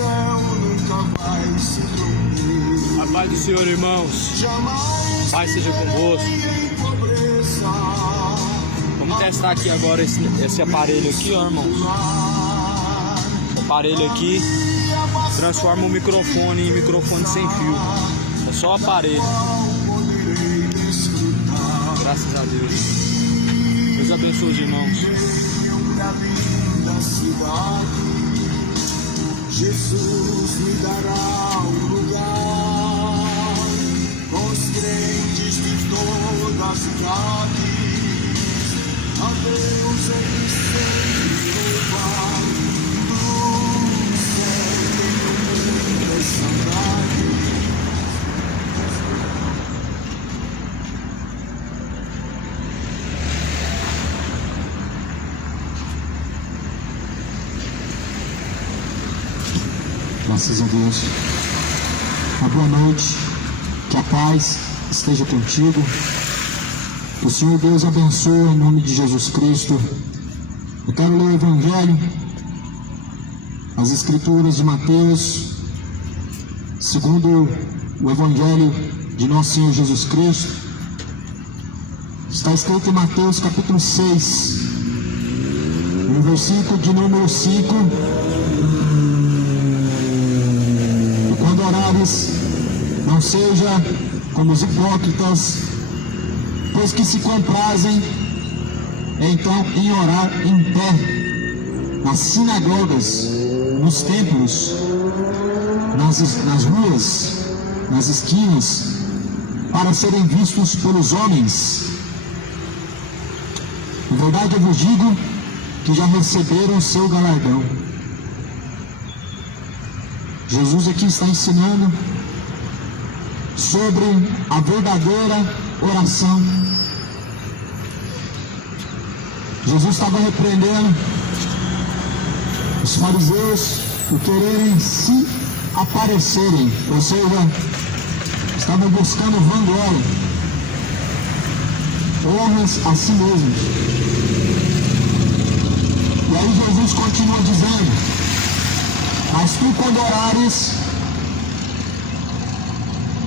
A paz do Senhor, irmãos. Paz seja convosco. Vamos testar aqui agora esse aparelho aqui, ó, irmãos. O aparelho aqui transforma o microfone em microfone sem fio. É só o aparelho. Graças a Deus. Deus abençoe os irmãos. Jesus me dará um lugar com os crentes de todas as idades. A Deus ele sempre louvar, do céu tem saudade. Graças a Deus. Uma boa noite. Que a paz esteja contigo. Que o Senhor Deus abençoe em nome de Jesus Cristo. Eu quero ler o Evangelho, as Escrituras de Mateus, segundo o Evangelho de nosso Senhor Jesus Cristo. Está escrito em Mateus capítulo 6, no versículo de número 5. Não seja como os hipócritas, pois que se comprazem então em orar em pé, nas sinagogas, nos templos, nas ruas, nas esquinas, para serem vistos pelos homens. Em verdade eu vos digo que já receberam o seu galardão. Jesus aqui está ensinando sobre a verdadeira oração. Jesus estava repreendendo os fariseus por quererem se aparecerem, ou seja, estavam buscando vanglória, honras a si mesmos. E aí Jesus continua dizendo: mas tu, quando orares,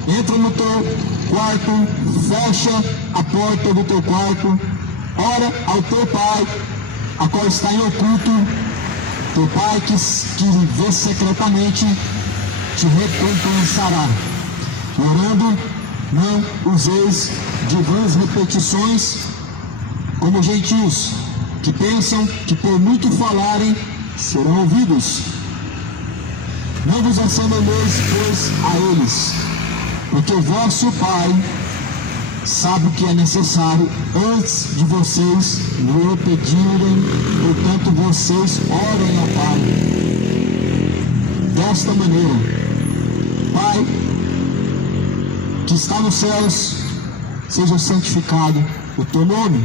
entra no teu quarto, fecha a porta do teu quarto, ora ao teu Pai, a qual está em oculto, teu Pai que vê secretamente, te recompensará. Orando, não useis de vãs repetições, como os gentios, que pensam que por muito falarem, serão ouvidos. Não vos assemelheis, pois, a eles, porque o vosso Pai sabe o que é necessário antes de vocês lhe pedirem, portanto vocês orem ao Pai desta maneira: Pai, que está nos céus, seja santificado o teu nome.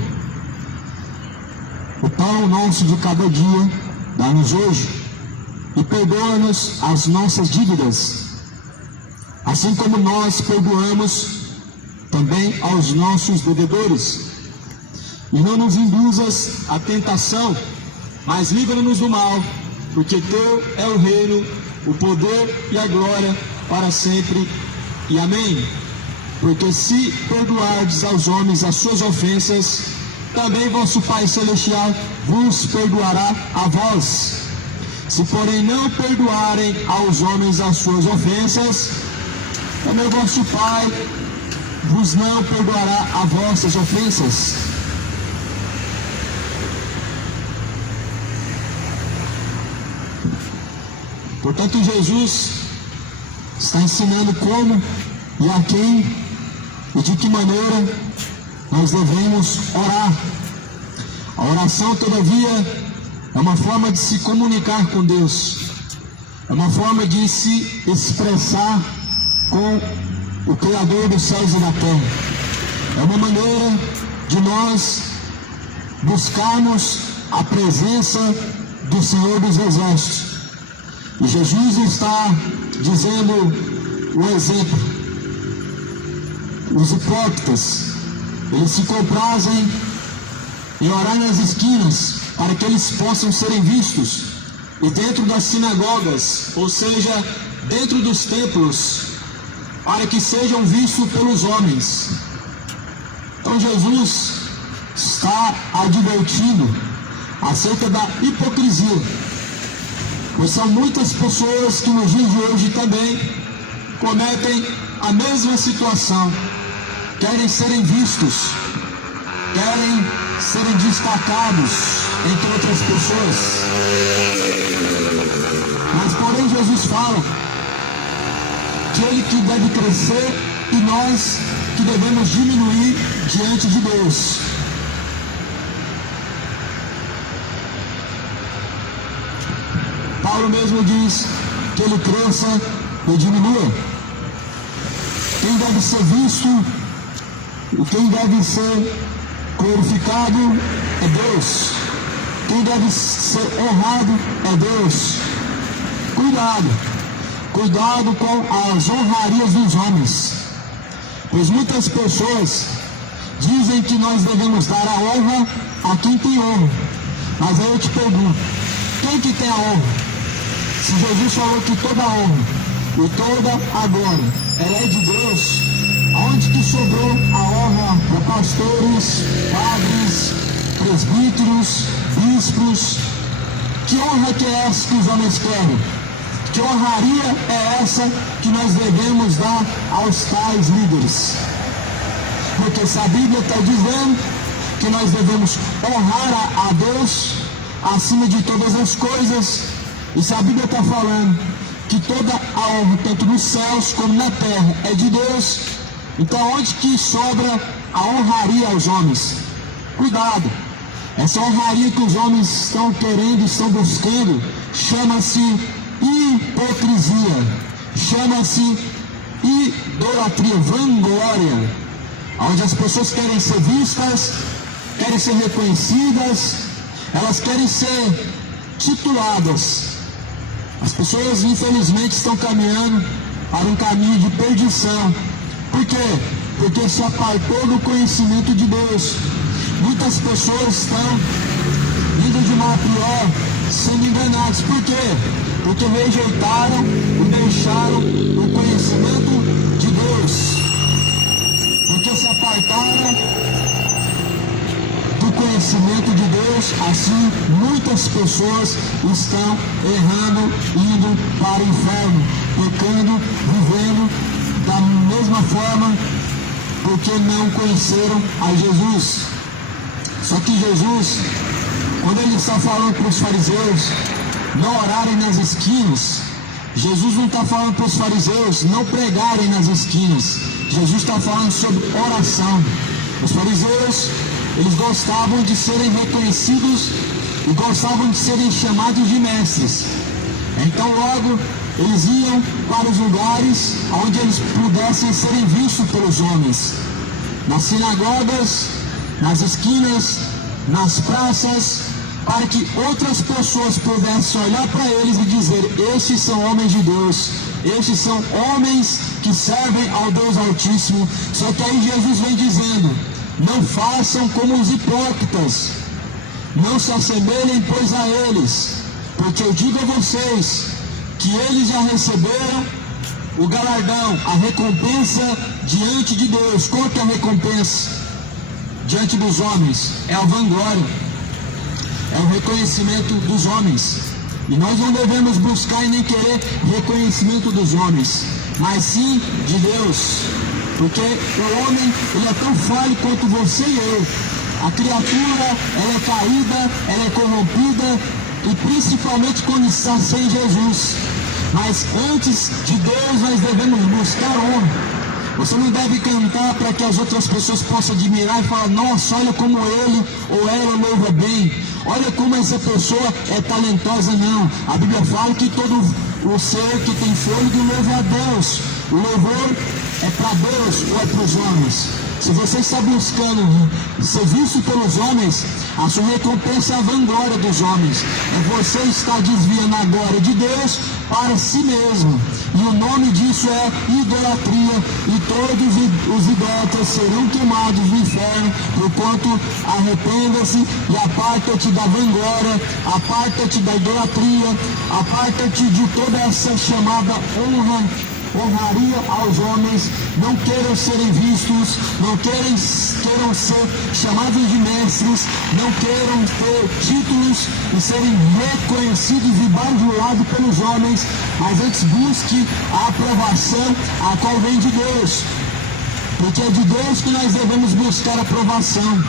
O pão nosso de cada dia dá-nos hoje, e perdoa-nos as nossas dívidas, assim como nós perdoamos também aos nossos devedores. E não nos induzas à tentação, mas livra-nos do mal, porque teu é o reino, o poder e a glória para sempre. E amém. Porque se perdoardes aos homens as suas ofensas, também vosso Pai Celestial vos perdoará a vós. Se porém não perdoarem aos homens as suas ofensas, também vosso Pai vos não perdoará as vossas ofensas. Portanto, Jesus está ensinando como e a quem e de que maneira nós devemos orar. A oração, todavia, é uma forma de se comunicar com Deus, é uma forma de se expressar com o Criador dos céus e da terra, é uma maneira de nós buscarmos a presença do Senhor dos Exércitos. E Jesus está dizendo o exemplo: os hipócritas, eles se comprazem em orar nas esquinas para que eles possam serem vistos. e dentro das sinagogas, ou seja, dentro dos templos, para que sejam vistos pelos homens. Então Jesus está advertindo acerca da hipocrisia, pois são muitas pessoas que nos dias de hoje também cometem a mesma situação, querem serem vistos, querem serem destacados entre outras pessoas. Mas porém Jesus fala que ele que deve crescer e nós que devemos diminuir diante de Deus. Paulo mesmo diz que ele cresça e diminua. Quem deve ser visto e quem deve ser glorificado é Deus. Quem deve ser honrado é Deus. Cuidado com as honrarias dos homens, pois muitas pessoas dizem que nós devemos dar a honra a quem tem honra. Mas aí eu te pergunto, quem que tem a honra? Se Jesus falou que toda a honra e toda a glória, ela é de Deus, aonde que sobrou a honra para pastores, padres, presbíteros, bispos? Que honra que é essa que os homens querem? Que honraria é essa que nós devemos dar aos tais líderes? Porque se a Bíblia está dizendo que nós devemos honrar a Deus acima de todas as coisas, e se a Bíblia está falando que toda a honra, tanto nos céus como na terra, é de Deus, então onde que sobra a honraria aos homens? Cuidado! Essa honraria que os homens estão querendo, estão buscando, chama-se hipocrisia, chama-se idolatria, vanglória, onde as pessoas querem ser vistas, querem ser reconhecidas, elas querem ser tituladas. As pessoas infelizmente estão caminhando para um caminho de perdição. Por quê? Porque se apartou do conhecimento de Deus. Muitas pessoas estão indo de mal a pior, sendo enganados. Por quê? Porque rejeitaram e deixaram o conhecimento de Deus. Porque se apartaram do conhecimento de Deus, assim muitas pessoas estão errando, indo para o inferno, pecando, vivendo da mesma forma, porque não conheceram a Jesus. Só que Jesus, quando ele está falando para os fariseus não orarem nas esquinas, Jesus não está falando para os fariseus não pregarem nas esquinas. Jesus está falando sobre oração. Os fariseus, eles gostavam de serem reconhecidos e gostavam de serem chamados de mestres. Então logo eles iam para os lugares onde eles pudessem serem vistos pelos homens. Nas sinagogas, nas esquinas, nas praças, para que outras pessoas pudessem olhar para eles e dizer: estes são homens de Deus, estes são homens que servem ao Deus Altíssimo. Só que aí Jesus vem dizendo: não façam como os hipócritas, não se assemelhem pois a eles, porque eu digo a vocês que eles já receberam o galardão, a recompensa diante de Deus. Qual que é a recompensa diante dos homens? É a vanglória, é o reconhecimento dos homens. E nós não devemos buscar e nem querer reconhecimento dos homens, mas sim de Deus. Porque o homem, ele é tão falho quanto você e eu. A criatura, ela é caída, ela é corrompida, e principalmente quando está sem Jesus. Mas antes de Deus nós devemos buscar honra. Você não deve cantar para que as outras pessoas possam admirar e falar: nossa, olha como ele ou ela louva bem, olha como essa pessoa é talentosa. Não, a Bíblia fala que todo o ser que tem fôlego louva a Deus. O louvor é para Deus ou é para os homens? Se você está buscando ser visto pelos homens, A sua recompensa é a vanglória dos homens. É você estar desviando a glória de Deus para si mesmo. E o nome disso é idolatria. E todos os idólatras serão queimados no inferno. Porquanto arrependa-se e aparta-te da vanglória, aparta-te da idolatria, aparta-te de toda essa chamada honraria aos homens. Não queiram serem vistos, não queiram ser chamados de mestres, não queiram ter títulos e serem reconhecidos e bajulados pelos homens, mas antes busque a aprovação a qual vem de Deus, porque é de Deus que nós devemos buscar a aprovação.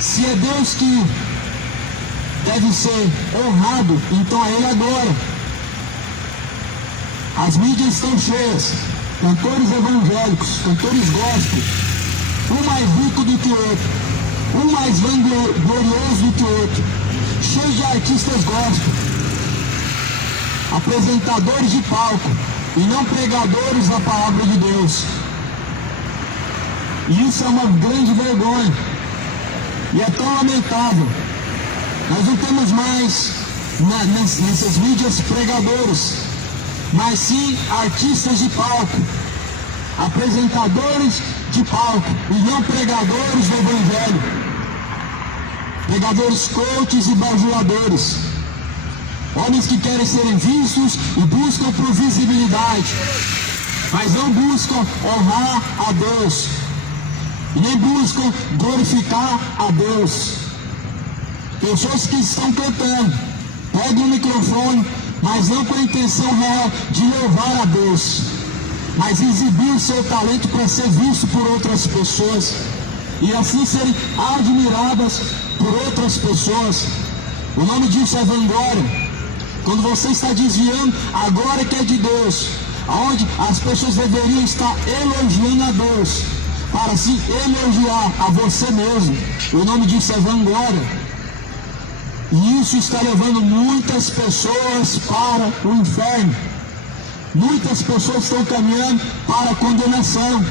Se é Deus que deve ser honrado, então é Ele agora. As mídias estão cheias, cantores evangélicos, cantores gospel, um mais rico do que o outro, um mais vanglorioso do que o outro, cheio de artistas gospel, apresentadores de palco e não pregadores da palavra de Deus. E isso é uma grande vergonha e é tão lamentável. Nós não temos mais nessas mídias pregadores, mas sim artistas de palco, apresentadores de palco e não pregadores do Evangelho, pregadores coaches e bajuladores, homens que querem serem vistos e buscam por visibilidade, mas não buscam honrar a Deus e nem buscam glorificar a Deus. Pessoas que estão cantando, pegam o microfone, mas não com a intenção real de louvar a Deus, mas exibir o seu talento para ser visto por outras pessoas e assim serem admiradas por outras pessoas. O nome disso é vanglória. Quando você está desviando a glória que é de Deus, onde as pessoas deveriam estar elogiando a Deus, para assim elogiar a você mesmo, o nome disso é vanglória. E isso está levando muitas pessoas para o inferno. Muitas pessoas estão caminhando para a condenação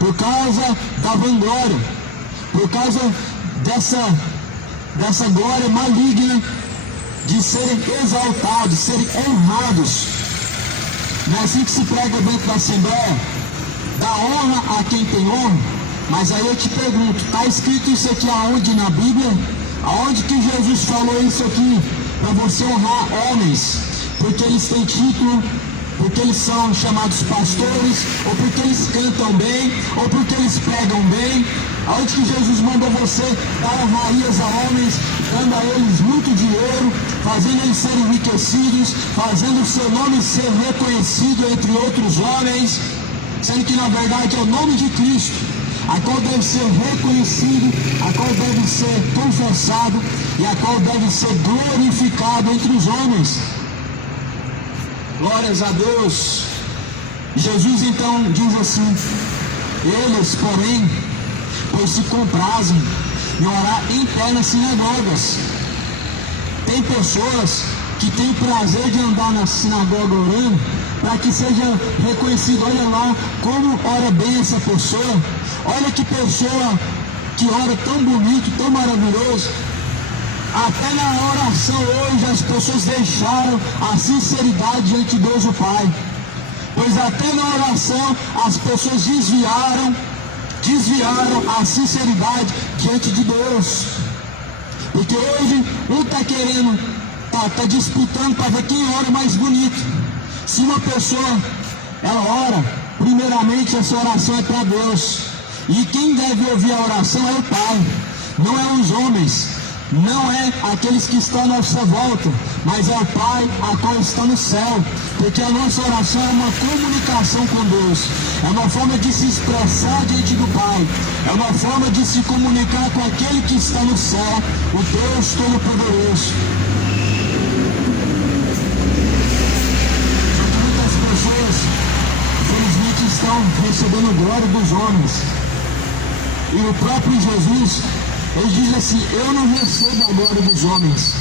por causa da vanglória, por causa dessa glória maligna de serem exaltados, de serem honrados. Não é assim que se prega dentro da Assembleia? Dá honra a quem tem honra. Mas aí eu te pergunto, está escrito isso aqui aonde na Bíblia? Aonde que Jesus falou isso aqui? Para você honrar homens, porque eles têm título, porque eles são chamados pastores, ou porque eles cantam bem, ou porque eles pregam bem. Aonde que Jesus mandou você dar honrarias a homens, dando a eles muito dinheiro, fazendo eles serem enriquecidos, fazendo o seu nome ser reconhecido entre outros homens, sendo que na verdade é o nome de Cristo a qual deve ser reconhecido, a qual deve ser confessado e a qual deve ser glorificado entre os homens. Glórias a Deus. Jesus então diz assim: eles, porém, pois se comprazem em orar em pé nas sinagogas. Tem pessoas que têm prazer de andar na sinagoga orando para que seja reconhecido. Olha lá como ora bem essa pessoa. Olha que pessoa que ora tão bonito, tão maravilhoso. Até na oração hoje as pessoas deixaram a sinceridade diante de Deus o Pai. Pois até na oração as pessoas desviaram a sinceridade diante de Deus. Porque hoje um está querendo, está disputando para ver quem ora mais bonito. Se uma pessoa, ela ora, primeiramente essa oração é para Deus. E quem deve ouvir a oração é o Pai, não é os homens, não é aqueles que estão à nossa volta, mas é o Pai a qual está no céu, porque a nossa oração é uma comunicação com Deus, é uma forma de se expressar diante do Pai, é uma forma de se comunicar com aquele que está no céu, o Deus Todo-Poderoso. Só que muitas pessoas, infelizmente, estão recebendo glória dos homens. E o próprio Jesus, ele diz assim: eu não recebo a glória dos homens.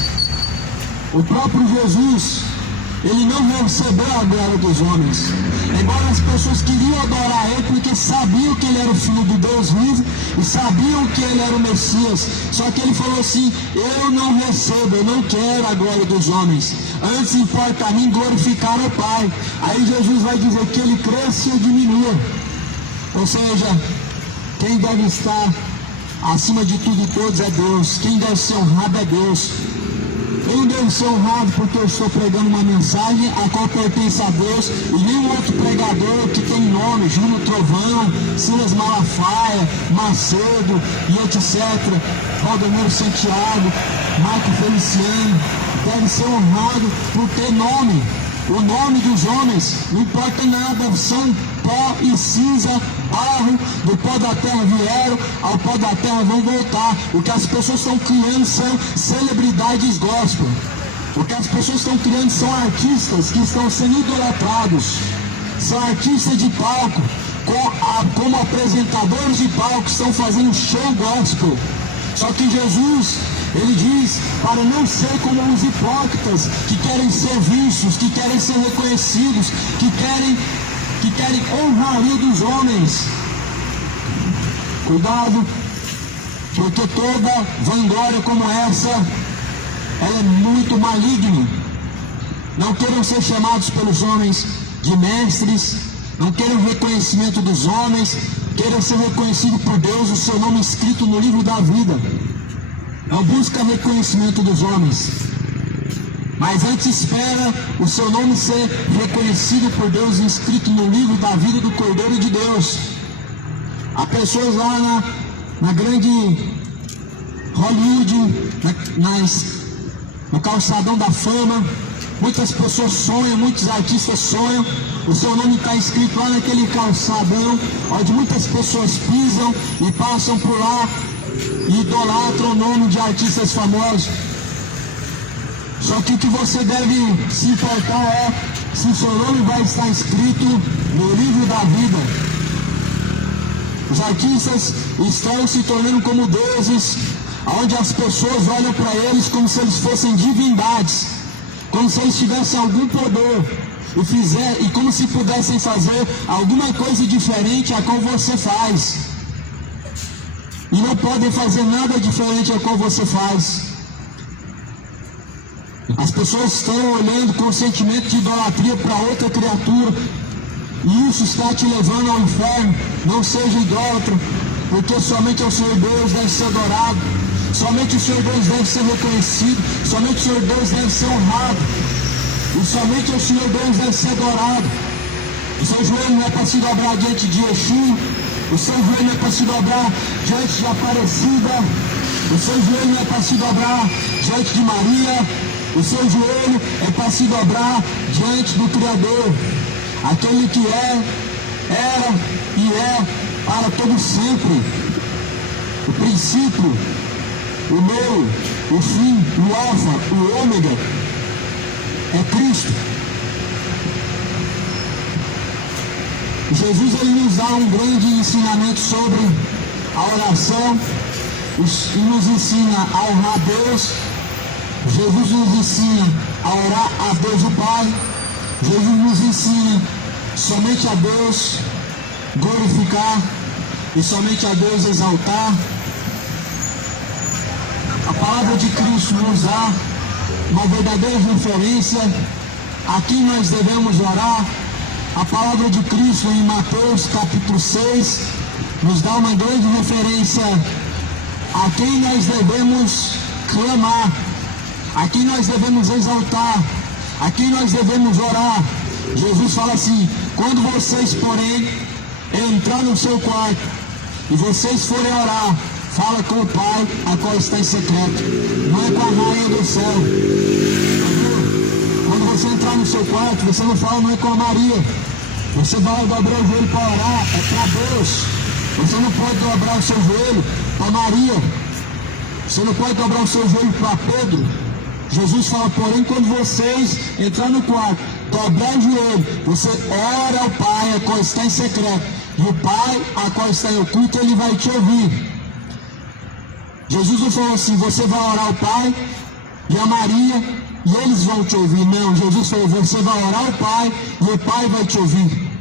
O próprio Jesus, ele não recebeu a glória dos homens. Embora as pessoas queriam adorar ele porque sabiam que ele era o Filho do Deus vivo e sabiam que ele era o Messias. Só que ele falou assim: eu não recebo, eu não quero a glória dos homens. Antes importa a mim glorificar o Pai. Aí Jesus vai dizer que ele cresça e eu diminua. Ou seja, quem deve estar acima de tudo e todos é Deus. Quem deve ser honrado é Deus. Eu não devo ser honrado porque eu estou pregando uma mensagem a qual pertence a Deus, e nenhum outro pregador que tem nome, Júnior Trovão, Silas Malafaia, Macedo e etc., Valdomiro Santiago, Marco Feliciano, deve ser honrado por ter nome. O nome dos homens não importa nada, são pó e cinza, barro, do pó da terra vieram, ao pó da terra vão voltar. O que as pessoas estão criando são celebridades gospel. O que as pessoas estão criando são artistas que estão sendo idolatrados. São artistas de palco, como apresentadores de palco, estão fazendo show gospel. Só que Jesus, ele diz para não ser como os hipócritas que querem ser vistos, que querem ser reconhecidos, que querem honraria dos homens. Cuidado, porque toda vanglória como essa, ela é muito maligna. Não queiram ser chamados pelos homens de mestres, não queiram reconhecimento dos homens, queiram ser reconhecido por Deus, o seu nome escrito no livro da vida. Não busca reconhecimento dos homens, mas antes espera o seu nome ser reconhecido por Deus, inscrito no livro da vida do Cordeiro de Deus. Há pessoas lá na grande Hollywood, no calçadão da fama, muitas pessoas sonham, muitos artistas sonham, o seu nome está escrito lá naquele calçadão, onde muitas pessoas pisam e passam por lá e idolatram o nome de artistas famosos. Só que o que você deve se importar é se o seu nome vai estar escrito no livro da vida. Os artistas estão se tornando como deuses, onde as pessoas olham para eles como se eles fossem divindades, como se eles tivessem algum poder e como se pudessem fazer alguma coisa diferente a qual você faz. E não podem fazer nada diferente a qual você faz. As pessoas estão olhando com sentimento de idolatria para outra criatura, e isso está te levando ao inferno. Não seja idólatra, porque somente o Senhor Deus deve ser adorado, somente o Senhor Deus deve ser reconhecido, somente o Senhor Deus deve ser honrado, e somente o Senhor Deus deve ser adorado. O seu joelho não é para se dobrar diante de Exu, o seu joelho é para se dobrar diante de Aparecida, o seu joelho não é para se dobrar diante de Maria, o seu joelho é para se dobrar diante do Criador, aquele que é, era e é para todo sempre, o princípio, o meio, o fim, o alfa, o ômega, é Cristo. Jesus, ele nos dá um grande ensinamento sobre a oração e nos ensina a honrar a Deus. Jesus nos ensina a orar a Deus o Pai. Jesus nos ensina somente a Deus glorificar e somente a Deus exaltar. A palavra de Cristo nos dá uma verdadeira referência a quem nós devemos orar. A palavra de Cristo em Mateus capítulo 6 nos dá uma grande referência a quem nós devemos clamar, a quem nós devemos exaltar, a quem nós devemos orar. Jesus fala assim: quando vocês, porém, entrar no seu quarto e vocês forem orar, fala com o Pai, a qual está em secreto, não é com a rainha do céu. Quando você entrar no seu quarto, você não fala, não é com a Maria. Você vai dobrar o joelho para orar, é para Deus. Você não pode dobrar o seu joelho para Maria. Você não pode dobrar o seu joelho para Pedro. Jesus fala, porém, quando vocês entrar no quarto, dobrar o joelho, você ora ao Pai, a qual está em secreto. E o Pai, a qual está em oculto, ele vai te ouvir. Jesus não falou assim, você vai orar ao Pai e a Maria, e eles vão te ouvir. Não, Jesus falou, você vai orar ao Pai e o Pai vai te ouvir.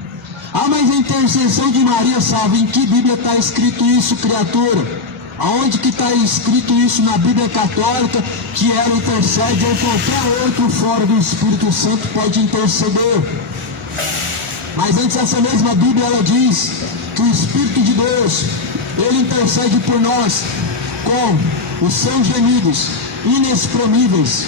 Ah, mas a intercessão de Maria, sabe? Em que Bíblia está escrito isso, criatura? Aonde que está escrito isso na Bíblia Católica, que ela intercede ou qualquer outro fora do Espírito Santo pode interceder? Mas antes essa mesma Bíblia, ela diz que o Espírito de Deus, ele intercede por nós com os seus gemidos inexprimíveis.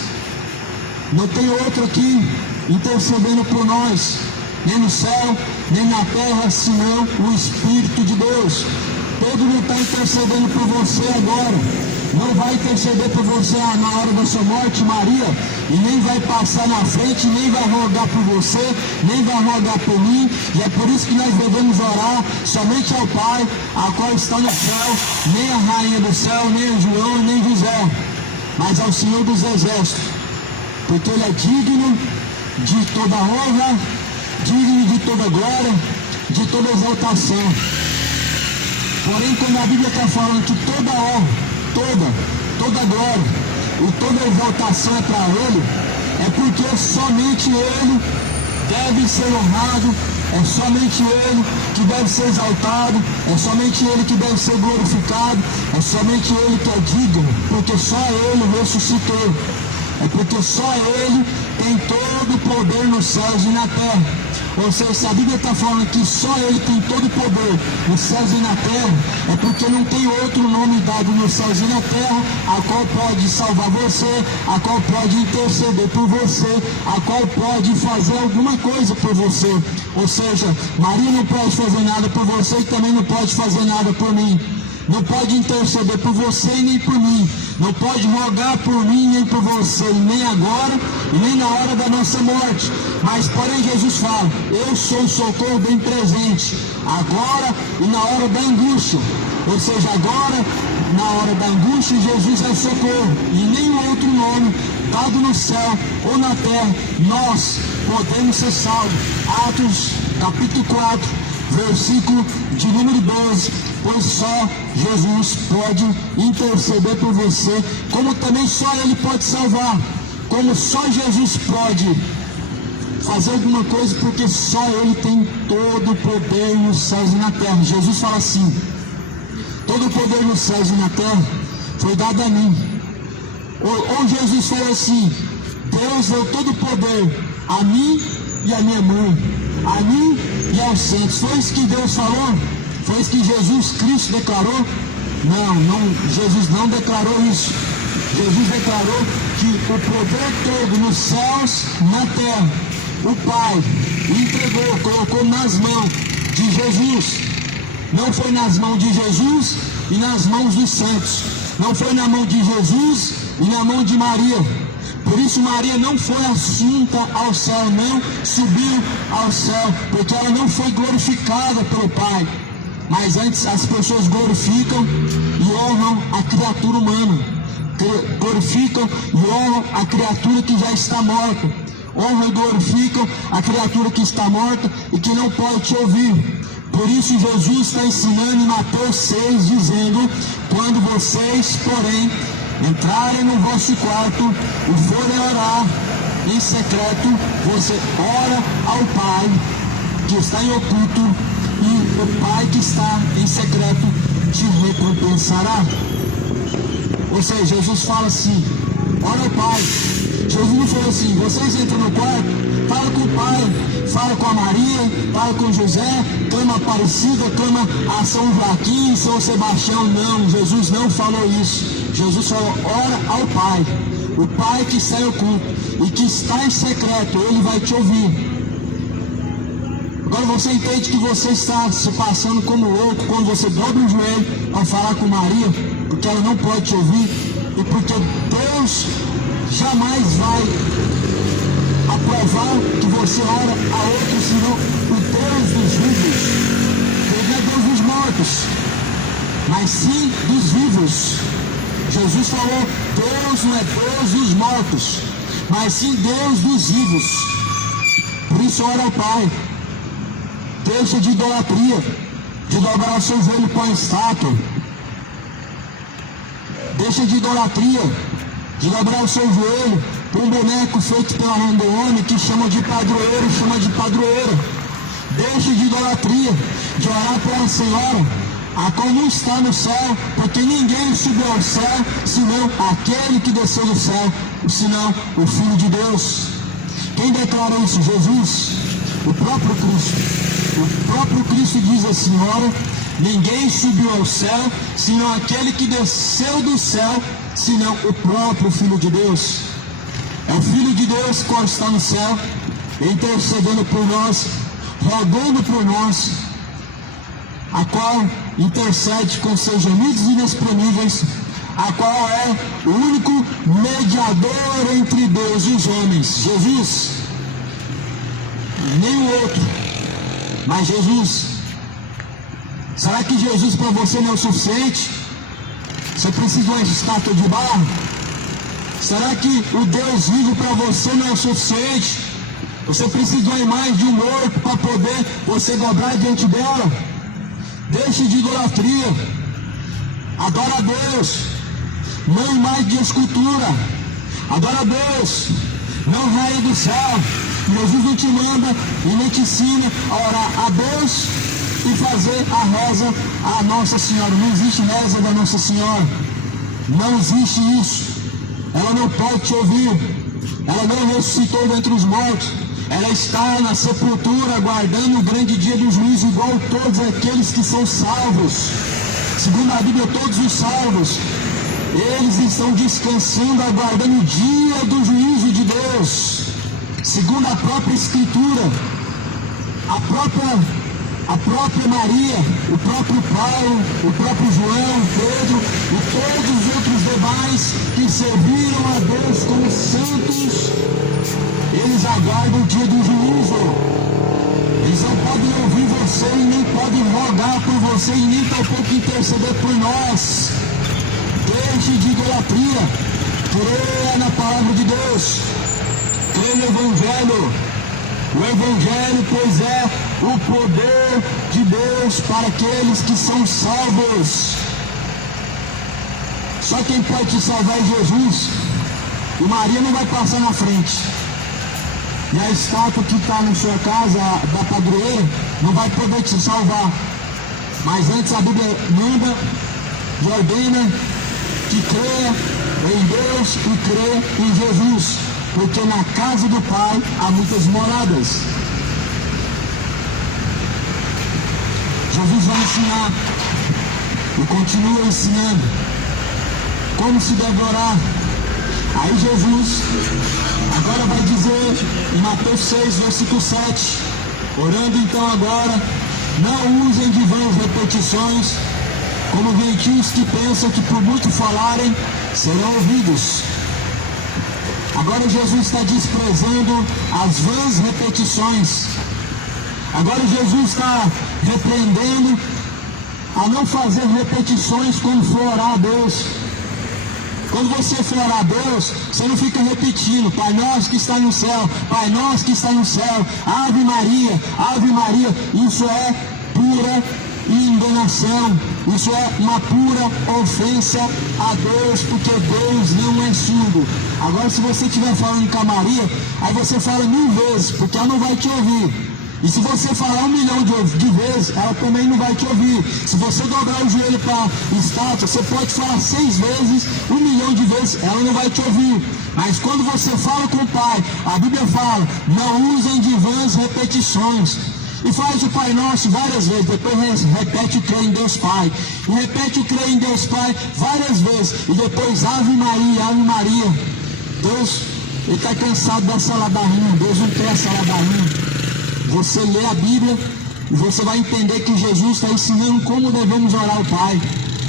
Não tem outro aqui intercedendo por nós, nem no céu, nem na terra, senão o Espírito de Deus. Pedro não está intercedendo por você agora, não vai interceder por você na hora da sua morte, Maria, e nem vai passar na frente, nem vai rogar por você, nem vai rogar por mim, e é por isso que nós devemos orar somente ao Pai, a qual está no céu, nem a rainha do céu, nem João, nem José, mas ao Senhor dos Exércitos, porque Ele é digno de toda honra, digno de toda glória, de toda exaltação. Porém, quando a Bíblia está falando que toda honra, toda glória e toda exaltação é para Ele, é porque somente Ele deve ser honrado, é somente Ele que deve ser exaltado, é somente Ele que deve ser glorificado, é somente Ele que é digno, porque só Ele ressuscitou, é porque só Ele tem todo o poder nos céus e na terra. Ou seja, se a Bíblia está falando que só Ele tem todo o poder nos céus e na terra, é porque não tem outro nome dado nos céus e na terra, a qual pode salvar você, a qual pode interceder por você, a qual pode fazer alguma coisa por você. Ou seja, Maria não pode fazer nada por você e também não pode fazer nada por mim. Não pode interceder por você nem por mim. Não pode rogar por mim nem por você, nem agora e nem na hora da nossa morte. Mas porém Jesus fala, eu sou o socorro bem presente, agora e na hora da angústia. Ou seja, agora, na hora da angústia, Jesus é socorro. E nenhum outro nome dado no céu ou na terra, nós podemos ser salvos. Atos capítulo 4, versículo de número 12, pois só Jesus pode interceder por você, como também só Ele pode salvar, como só Jesus pode fazer alguma coisa, porque só Ele tem todo o poder nos céus e na terra. Jesus fala assim, todo o poder nos céus e na terra foi dado a mim. Ou Jesus falou assim, Deus deu todo o poder a mim e a minha mãe, a mim e aos santos. Foi isso que Deus falou? Foi isso que Jesus Cristo declarou? Não, Jesus não declarou isso. Jesus declarou que o poder todo nos céus, na terra, o Pai entregou, colocou nas mãos de Jesus. Não foi nas mãos de Jesus e nas mãos dos santos. Não foi na mão de Jesus e na mão de Maria. Por isso Maria não foi assunta ao céu, não subiu ao céu, porque ela não foi glorificada pelo Pai. Mas antes as pessoas glorificam e honram a criatura humana, glorificam e honram a criatura que já está morta, honram e glorificam a criatura que está morta e que não pode te ouvir. Por isso Jesus está ensinando em Mateus 6, dizendo, quando vocês, porém, entrarem no vosso quarto e forem orar em secreto, você ora ao Pai que está em oculto, e o Pai que está em secreto te recompensará. Ou seja, Jesus fala assim, ora ao Pai. Jesus não falou assim, vocês entram no quarto, fala com o Pai, fala com a Maria, fala com José, clama a Aparecida, clama a São Joaquim, São Sebastião. Não, Jesus não falou isso. Jesus falou, ora ao Pai, o Pai que está em oculto e que está em secreto, Ele vai te ouvir. Agora você entende que você está se passando como louco quando você dobra o joelho para falar com Maria, porque ela não pode te ouvir, e porque Deus jamais vai aprovar que você ora a outro, senão o Deus dos vivos. Ele não é Deus dos mortos, mas sim dos vivos. Jesus falou, Deus não é Deus dos mortos, mas sim Deus dos vivos. Por isso ora ao Pai. Deixa de idolatria, de dobrar o seu joelho para a estátua. Deixa de idolatria, de dobrar o seu joelho para um boneco feito pela mão do homem que chamam de padroeiro, chama de padroeira. Deixe de idolatria, de orar pela Senhora, a qual não está no céu, porque ninguém subiu ao céu, senão aquele que desceu do céu, senão o Filho de Deus. Quem declarou isso? Jesus, o próprio Cristo. O próprio Cristo diz assim: ora, ninguém subiu ao céu, senão aquele que desceu do céu, senão o próprio Filho de Deus. É o Filho de Deus que está no céu, intercedendo por nós, rogando por nós, a qual intercede com seus gemidos inexprimíveis, a qual é o único mediador entre Deus e os homens. Jesus, nem o outro, mas Jesus. Será que Jesus para você não é o suficiente? Você precisa de uma estátua de barro? Será que o Deus vivo para você não é o suficiente? Você precisa de uma imagem de um morto para poder você dobrar diante dela? Deixe de idolatria. Adora a Deus, não imagem de escultura. Adora a Deus, não Rei do céu. Jesus não te manda e nem te ensina a orar a Deus e fazer a reza a Nossa Senhora. Não existe reza da Nossa Senhora. Não existe isso. Ela não pode te ouvir. Ela não ressuscitou dentre os mortos. Ela está na sepultura aguardando o grande dia do juízo, igual todos aqueles que são salvos. Segundo a Bíblia, todos os salvos, eles estão descansando, aguardando o dia do juízo de Deus. Segundo a própria Escritura, a própria Maria, o próprio Paulo, o próprio João, Pedro e todos os outros demais que serviram a Deus como santos, eles aguardam o dia do juízo. Eles não podem ouvir você e nem podem rogar por você e nem tampouco interceder por nós. Deixe de idolatria, creia na palavra de Deus, creia no Evangelho. O Evangelho, pois, é o poder de Deus para aqueles que são salvos. Só quem pode te salvar é Jesus. E Maria não vai passar na frente. E a estátua que está na sua casa, da padroeira, não vai poder te salvar. Mas antes a Bíblia manda e ordena que creia em Deus e creia em Jesus. Porque na casa do Pai há muitas moradas. Jesus vai ensinar e continua ensinando como se deve orar. Aí Jesus agora vai dizer em Mateus 6, versículo 7, orando então agora, não usem de vãs repetições, como gentios que pensam que por muito falarem serão ouvidos. Agora Jesus está desprezando as vãs repetições. Agora Jesus está repreendendo a não fazer repetições quando for orar a Deus. Quando você for orar a Deus, você não fica repetindo: Pai nosso que está no céu, Pai nosso que está no céu, Ave Maria, Ave Maria. Isso é pura enganação. Isso é uma pura ofensa a Deus, porque Deus não é surdo. Agora, se você estiver falando com a Maria, aí você fala 1000 vezes, porque ela não vai te ouvir. E se você falar 1 milhão de vezes, ela também não vai te ouvir. Se você dobrar o joelho para a estátua, você pode falar 6 vezes, 1 milhão de vezes, ela não vai te ouvir. Mas quando você fala com o Pai, a Bíblia fala: não usem de vãs repetições. E faz o Pai Nosso várias vezes, depois repete o creio em Deus Pai, e repete o creio em Deus Pai várias vezes, e depois Ave Maria, Ave Maria. Deus, Ele está cansado dessa ladainha. Deus não quer essa ladainha. Você lê a Bíblia e você vai entender que Jesus está ensinando como devemos orar ao Pai.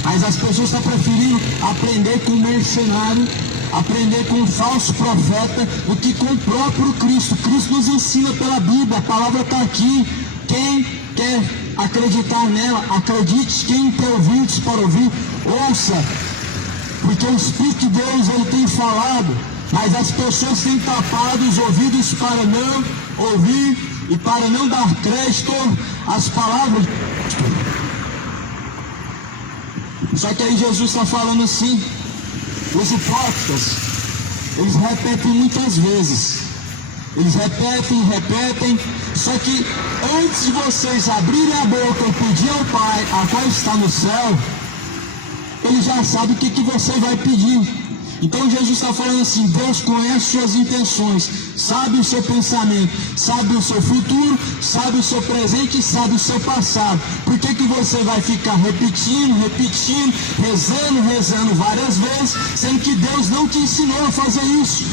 Mas as pessoas estão preferindo aprender com um mercenário, aprender com um falso profeta, do que com o próprio Cristo. Cristo nos ensina pela Bíblia, a palavra está aqui. Quem quer acreditar nela, acredite. Quem tem ouvidos para ouvir, ouça. Porque o Espírito de Deus, Ele tem falado, mas as pessoas têm tapado os ouvidos para não ouvir e para não dar crédito às palavras. Só que aí Jesus está falando assim: os hipócritas, eles repetem muitas vezes. Eles repetem, só que antes de vocês abrirem a boca e pedir ao Pai, a qual está no céu, Ele já sabe o que você vai pedir. Então Jesus está falando assim, Deus conhece suas intenções, sabe o seu pensamento, sabe o seu futuro, sabe o seu presente e sabe o seu passado. Por que você vai ficar repetindo, rezando várias vezes, sendo que Deus não te ensinou a fazer isso?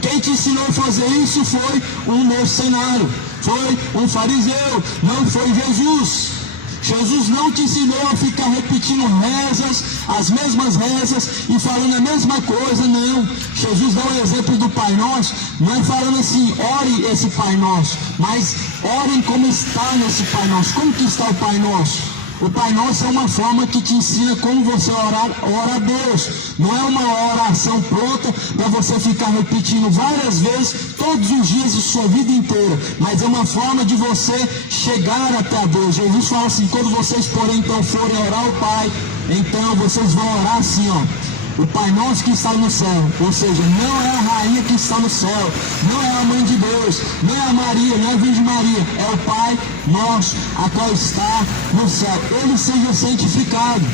Quem te ensinou a fazer isso foi um mercenário, foi um fariseu, não foi Jesus. Jesus não te ensinou a ficar repetindo rezas, as mesmas rezas e falando a mesma coisa, não. Jesus dá o exemplo do Pai Nosso, não é falando assim, ore esse Pai Nosso, mas orem como está nesse Pai Nosso. Como que está o Pai Nosso? O Pai Nosso é uma forma que te ensina como você ora a Deus. Não é uma oração pronta para você ficar repetindo várias vezes, todos os dias de sua vida inteira. Mas é uma forma de você chegar até a Deus. Jesus fala assim, quando vocês, porém, então forem orar ao Pai, então vocês vão orar assim, ó. O Pai Nosso que está no céu, ou seja, não é a rainha que está no céu, não é a mãe de Deus, não é a Maria, não é a Virgem Maria, é o Pai Nosso, a qual está no céu. Ele seja santificado,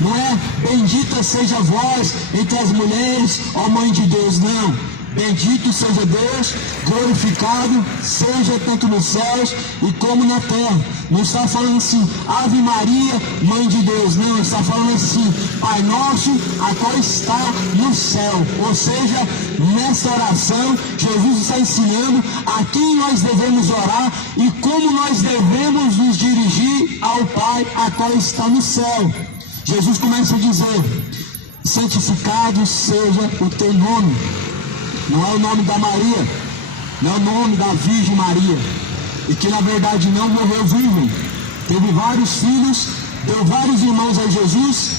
não é bendita seja vós entre as mulheres, ó Mãe de Deus, não. Bendito seja Deus, glorificado seja tanto nos céus e como na terra. Não está falando assim, Ave Maria, Mãe de Deus, não, está falando assim, Pai Nosso, a qual está no céu. Ou seja, nessa oração, Jesus está ensinando a quem nós devemos orar e como nós devemos nos dirigir ao Pai, a qual está no céu. Jesus começa a dizer, santificado seja o teu nome. Não é o nome da Maria, não é o nome da Virgem Maria, e que na verdade não morreu virgem, teve vários filhos, deu vários irmãos a Jesus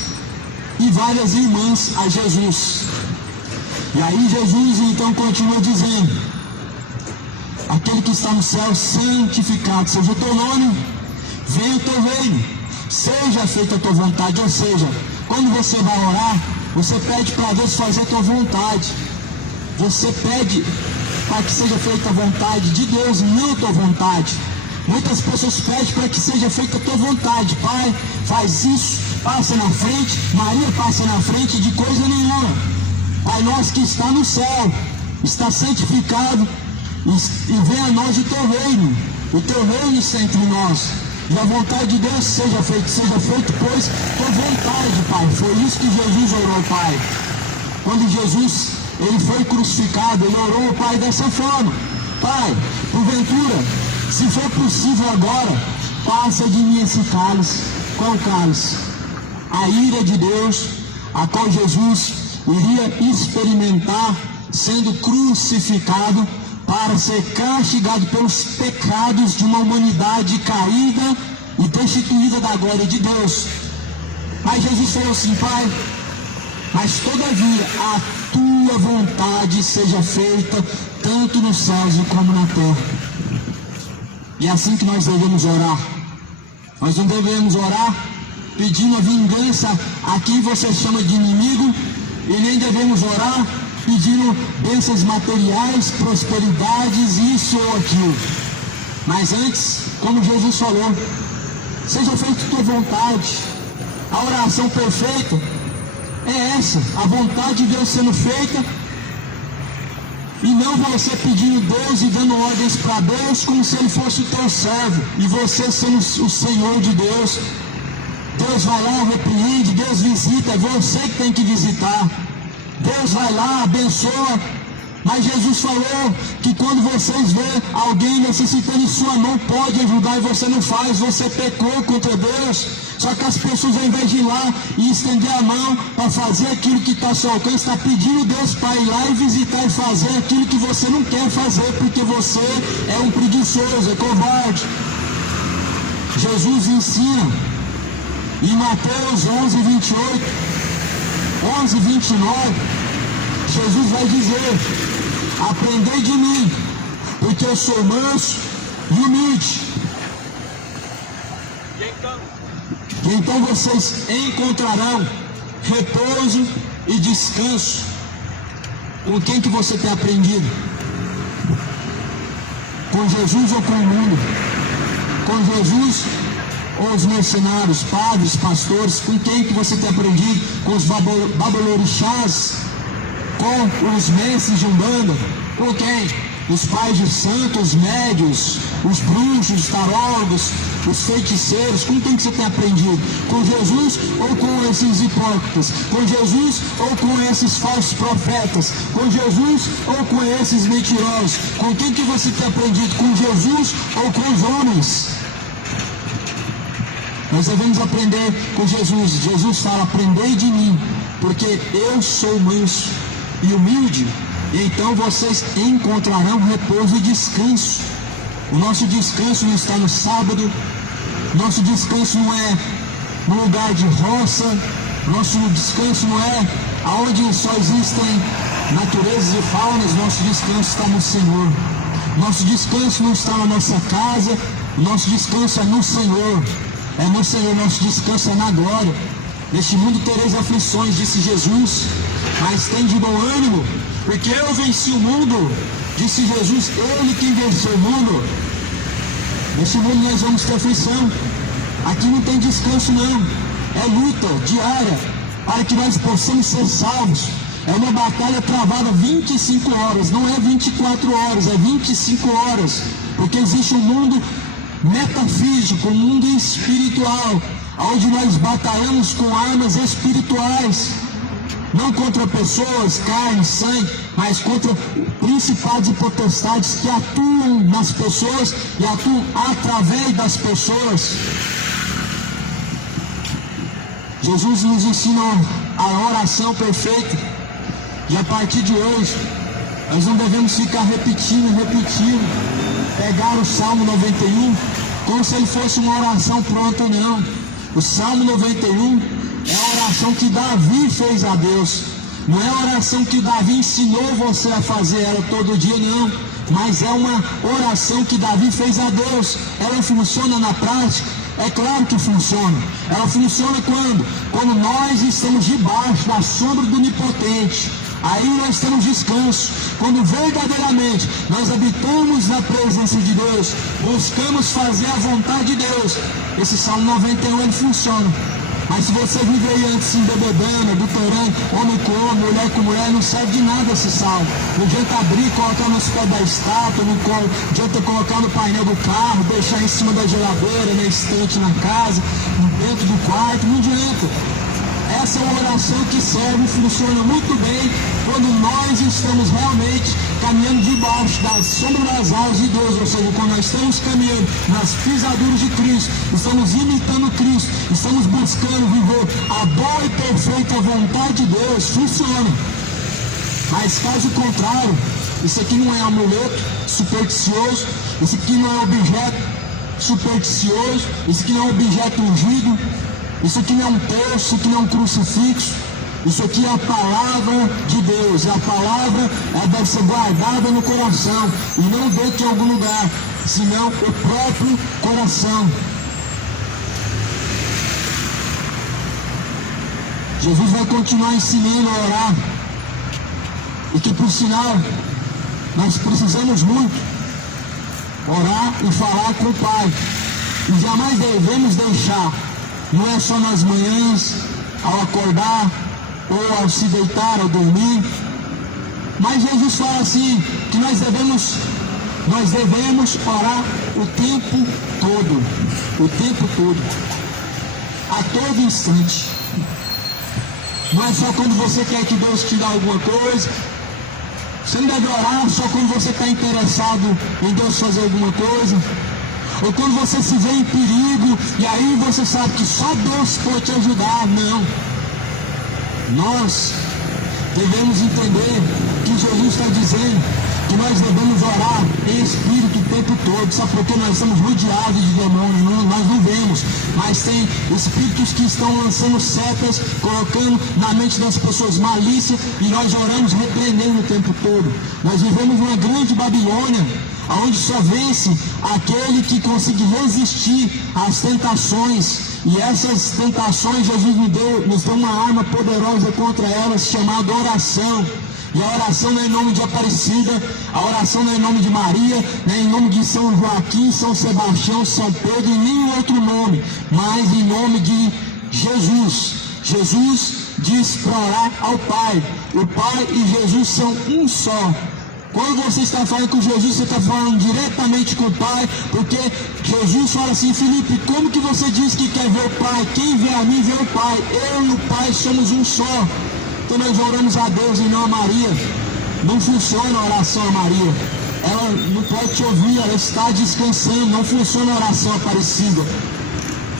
e várias irmãs a Jesus. E aí Jesus então continua dizendo, aquele que está no céu, santificado seja o teu nome, venha o teu reino, seja feita a tua vontade. Ou seja, quando você vai orar, você pede para Deus fazer a tua vontade. Você pede para que seja feita a vontade de Deus, não a tua vontade. Muitas pessoas pedem para que seja feita a tua vontade. Pai, faz isso, passa na frente. Maria passa na frente de coisa nenhuma. Pai nosso que está no céu, está santificado e venha a nós o teu reino. O teu reino está entre nós. E a vontade de Deus seja feito, pois, tua vontade, Pai. Foi isso que Jesus orou, Pai. Quando Jesus ele foi crucificado, ele orou ao Pai dessa forma, Pai, porventura, se for possível agora, passa de mim esse cálice. Qual cálice? A ira de Deus, a qual Jesus iria experimentar sendo crucificado para ser castigado pelos pecados de uma humanidade caída e destituída da glória de Deus. Mas Jesus falou assim, Pai, mas todavia a tua vontade seja feita tanto nos céus como na terra. E é assim que nós devemos orar. Nós não devemos orar pedindo a vingança a quem você chama de inimigo, e nem devemos orar pedindo bênçãos materiais, prosperidades, isso ou aquilo. Mas antes, como Jesus falou, seja feita a tua vontade. A oração perfeita é essa, a vontade de Deus sendo feita, e não você pedindo Deus e dando ordens para Deus como se Ele fosse o teu servo, e você sendo o Senhor de Deus. Deus vai lá, repreende, Deus visita, é você que tem que visitar. Deus vai lá, abençoa. Mas Jesus falou que quando vocês vê alguém necessitando, sua mão pode ajudar e você não faz, você pecou contra Deus. Só que as pessoas, ao invés de ir lá e estender a mão para fazer aquilo que está ao seu alcance, está pedindo Deus para ir lá e visitar e fazer aquilo que você não quer fazer, porque você é um preguiçoso, é covarde. Jesus ensina em Mateus 11:28, 11:29, Jesus vai dizer, aprendei de mim, porque eu sou manso e humilde. E então vocês encontrarão repouso e descanso. Com quem que você tem aprendido? Com Jesus ou com o mundo? Com Jesus ou os mercenários, padres, pastores? Com quem que você tem aprendido? Com os babalorixás? Com os mestres de Umbanda? Com quem? Os pais de santos, os médios, os bruxos, os tarólogos, os feiticeiros? Com quem que você tem aprendido? Com Jesus ou com esses hipócritas? Com Jesus ou com esses falsos profetas? Com Jesus ou com esses mentirosos? Com quem que você tem aprendido? Com Jesus ou com os homens? Nós devemos aprender com Jesus. Jesus fala: aprendei de mim, porque eu sou manso e humilde, e então vocês encontrarão repouso e descanso. O nosso descanso não está no sábado, nosso descanso não é no lugar de roça, nosso descanso não é aonde só existem naturezas e faunas. Nosso descanso está no Senhor. Nosso descanso não está na nossa casa, nosso descanso é no Senhor. É no Senhor, nosso descanso é na glória. Neste mundo tereis aflições, disse Jesus, mas tem de bom ânimo, porque eu venci o mundo, disse Jesus. Ele quem venceu o mundo. Neste mundo nós vamos ter aflição. Aqui não tem descanso não. É luta diária para que nós possamos ser salvos. É uma batalha travada 25 horas, não é 24 horas, é 25 horas. Porque existe um mundo metafísico, um mundo espiritual, onde nós batalhamos com armas espirituais, não contra pessoas, carne, sangue, mas contra principados e potestades que atuam nas pessoas e atuam através das pessoas. Jesus nos ensinou a oração perfeita, e a partir de hoje nós não devemos ficar repetindo, pegar o Salmo 91 como se ele fosse uma oração pronta, não. O Salmo 91 é a oração que Davi fez a Deus. Não é a oração que Davi ensinou você a fazer ela todo dia, não. Mas é uma oração que Davi fez a Deus. Ela funciona na prática? É claro que funciona. Ela funciona quando? Quando nós estamos debaixo da sombra do Onipotente. Aí nós temos descanso. Quando verdadeiramente nós habitamos na presença de Deus, buscamos fazer a vontade de Deus, esse Salmo 91 ele funciona. Mas se você vive aí antes se embebedando, adulterando, homem com homem, mulher com mulher, não serve de nada esse salmo. Não adianta abrir e colocar nos pés da estátua, não adianta colocar no painel do carro, deixar em cima da geladeira, na estante na casa, dentro do quarto, não adianta. Essa é uma oração que serve e funciona muito bem quando nós estamos realmente caminhando debaixo da sombra das asas de Deus, ou seja, quando nós estamos caminhando nas pisaduras de Cristo, estamos imitando Cristo, estamos buscando viver a boa e perfeita vontade de Deus, funciona. Mas caso contrário, isso aqui não é amuleto supersticioso, isso aqui não é objeto supersticioso, isso aqui não é objeto ungido, isso aqui não é um terço, isso aqui não é um crucifixo. Isso aqui é a palavra de Deus. E a palavra deve ser guardada no coração e não dentro em algum lugar, senão o próprio coração. Jesus vai continuar ensinando a orar. E que, por sinal, nós precisamos muito orar e falar com o Pai. E jamais devemos deixar. Não é só nas manhãs, ao acordar, ou ao se deitar, ao dormir. Mas Jesus fala assim, que nós devemos orar o tempo todo, a todo instante. Não é só quando você quer que Deus te dê alguma coisa. Você não deve orar só quando você está interessado em Deus fazer alguma coisa. Ou quando você se vê em perigo, e aí você sabe que só Deus pode te ajudar. Não. Nós devemos entender que Jesus está dizendo que nós devemos orar em espírito o tempo todo. Sabe por quê? Nós estamos rodeados de demônios, nós não vemos, mas tem espíritos que estão lançando setas, colocando na mente das pessoas malícia, e nós oramos repreendendo o tempo todo. Nós vivemos uma grande Babilônia, onde só vence aquele que consegue resistir às tentações. E essas tentações, Jesus nos deu uma arma poderosa contra elas, chamada oração. E a oração não é em nome de Aparecida, a oração não é em nome de Maria, não é em nome de São Joaquim, São Sebastião, São Pedro e nenhum outro nome, mas em nome de Jesus. Jesus diz para orar ao Pai. O Pai e Jesus são um só. Quando você está falando com Jesus, você está falando diretamente com o Pai, porque Jesus fala assim: Felipe, como que você diz que quer ver o Pai? Quem vê a mim vê o Pai. Eu e o Pai somos um só. Então nós oramos a Deus e não a Maria. Não funciona a oração a Maria. Ela não pode te ouvir, ela está descansando. Não funciona a oração Aparecida.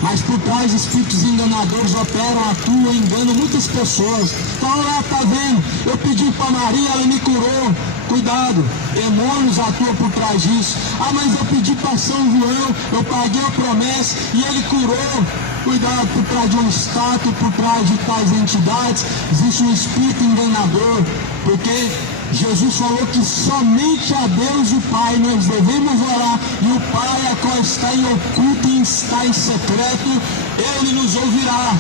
Mas por trás espíritos enganadores operam, atuam, enganam muitas pessoas. Então lá, tá vendo? Eu pedi para Maria, ela me curou. Cuidado, demônios atuam por trás disso. Ah, mas eu pedi para São João, eu paguei a promessa e ele curou. Cuidado, por trás de uma estátua, por trás de tais entidades, existe um espírito enganador. Porque Jesus falou que somente a Deus o Pai nós devemos orar, e o Pai, a qual está em oculto e está em secreto, Ele nos ouvirá.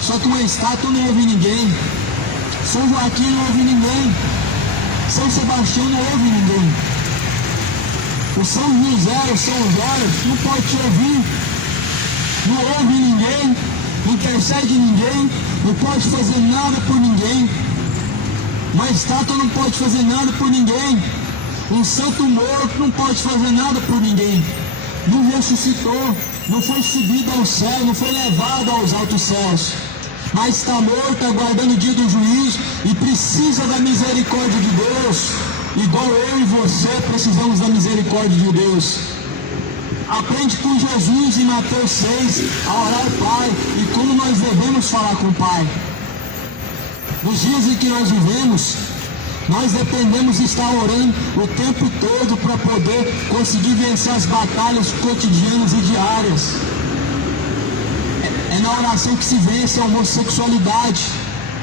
Só que uma estátua não ouve ninguém, São Joaquim não ouve ninguém, São Sebastião não ouve ninguém, o São José, o São Jório não pode te ouvir, não ouve ninguém, não intercede ninguém, não pode fazer nada por ninguém. Uma estátua não pode fazer nada por ninguém. Um santo morto não pode fazer nada por ninguém. Não ressuscitou, não foi subido ao céu, não foi levado aos altos céus. Mas está morto, aguardando o dia do juízo e precisa da misericórdia de Deus. Igual eu e você precisamos da misericórdia de Deus. Aprende com Jesus em Mateus 6 a orar ao Pai e como nós devemos falar com o Pai. Nos dias em que nós vivemos, nós dependemos de estar orando o tempo todo para poder conseguir vencer as batalhas cotidianas e diárias. É na oração que se vence a homossexualidade,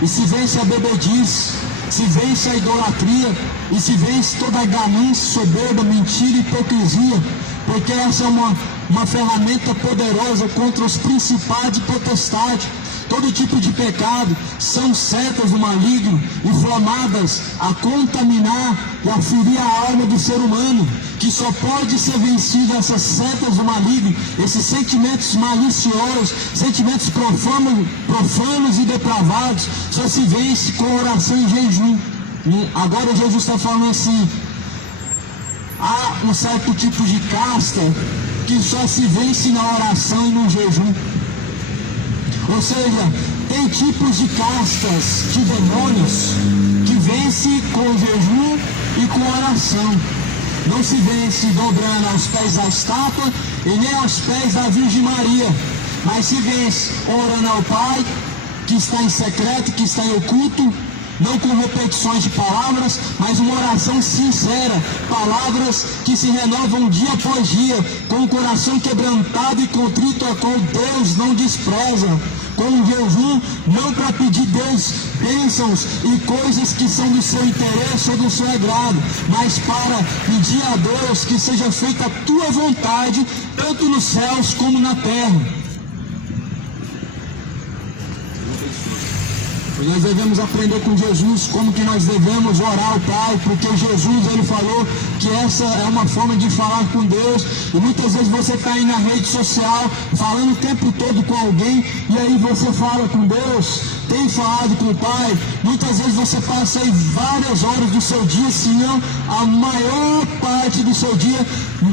e se vence a bebedice, se vence a idolatria, e se vence toda a ganância, soberba, mentira e hipocrisia, porque essa é uma ferramenta poderosa contra os principados e potestades. Todo tipo de pecado são setas do maligno, inflamadas a contaminar e a ferir a alma do ser humano, que só pode ser vencido essas setas do maligno, esses sentimentos maliciosos, sentimentos profanos e depravados, só se vence com oração e jejum. Agora Jesus está falando assim: há um certo tipo de casta que só se vence na oração e no jejum. Ou seja, tem tipos de castas de demônios que vence com jejum e com oração. Não se vence dobrando aos pés da estátua e nem aos pés da Virgem Maria, mas se vence orando ao Pai, que está em secreto, que está em oculto, não com repetições de palavras, mas uma oração sincera, palavras que se renovam dia após dia, com o coração quebrantado e contrito, a qual Deus não despreza, com um jejum não para pedir Deus bênçãos e coisas que são do seu interesse ou do seu agrado, mas para pedir a Deus que seja feita a tua vontade, tanto nos céus como na terra. Nós devemos aprender com Jesus como que nós devemos orar ao Pai, porque Jesus, ele falou que essa é uma forma de falar com Deus, e muitas vezes você está aí na rede social, falando o tempo todo com alguém, e aí você fala com Deus, tem falado com o Pai, muitas vezes você passa aí várias horas do seu dia, se não a maior parte do seu dia,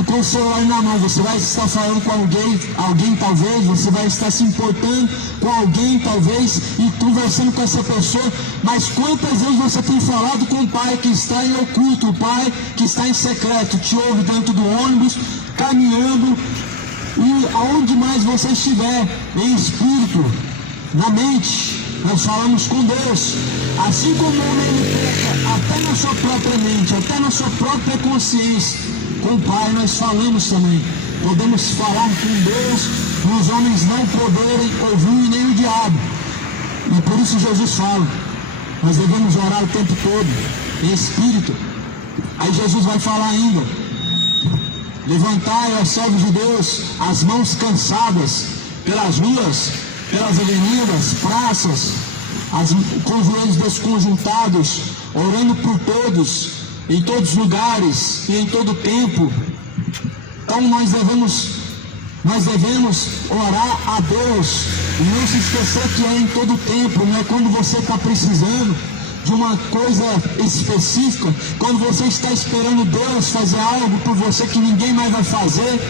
com o celular na mão. Você vai estar falando com alguém talvez, você vai estar se importando com alguém talvez, e conversando com essa pessoa, mas quantas vezes você tem falado com o Pai que está em oculto, o Pai que está em secreto, te ouve dentro do ônibus, caminhando, e aonde mais você estiver, em espírito, na mente, nós falamos com Deus. Assim como o homem peca até na sua própria mente, até na sua própria consciência, com o Pai nós falamos também. Podemos falar com Deus, os homens não poderem ouvir nem o diabo. E por isso Jesus fala, nós devemos orar o tempo todo, em espírito. Aí Jesus vai falar ainda: levantai, ó servos de Deus, as mãos cansadas, pelas ruas, pelas avenidas, praças, com os joelhos desconjuntados, orando por todos, em todos os lugares e em todo tempo. Então nós devemos orar a Deus e não se esquecer que é em todo tempo, não é quando você está precisando de uma coisa específica, quando você está esperando Deus fazer algo por você que ninguém mais vai fazer.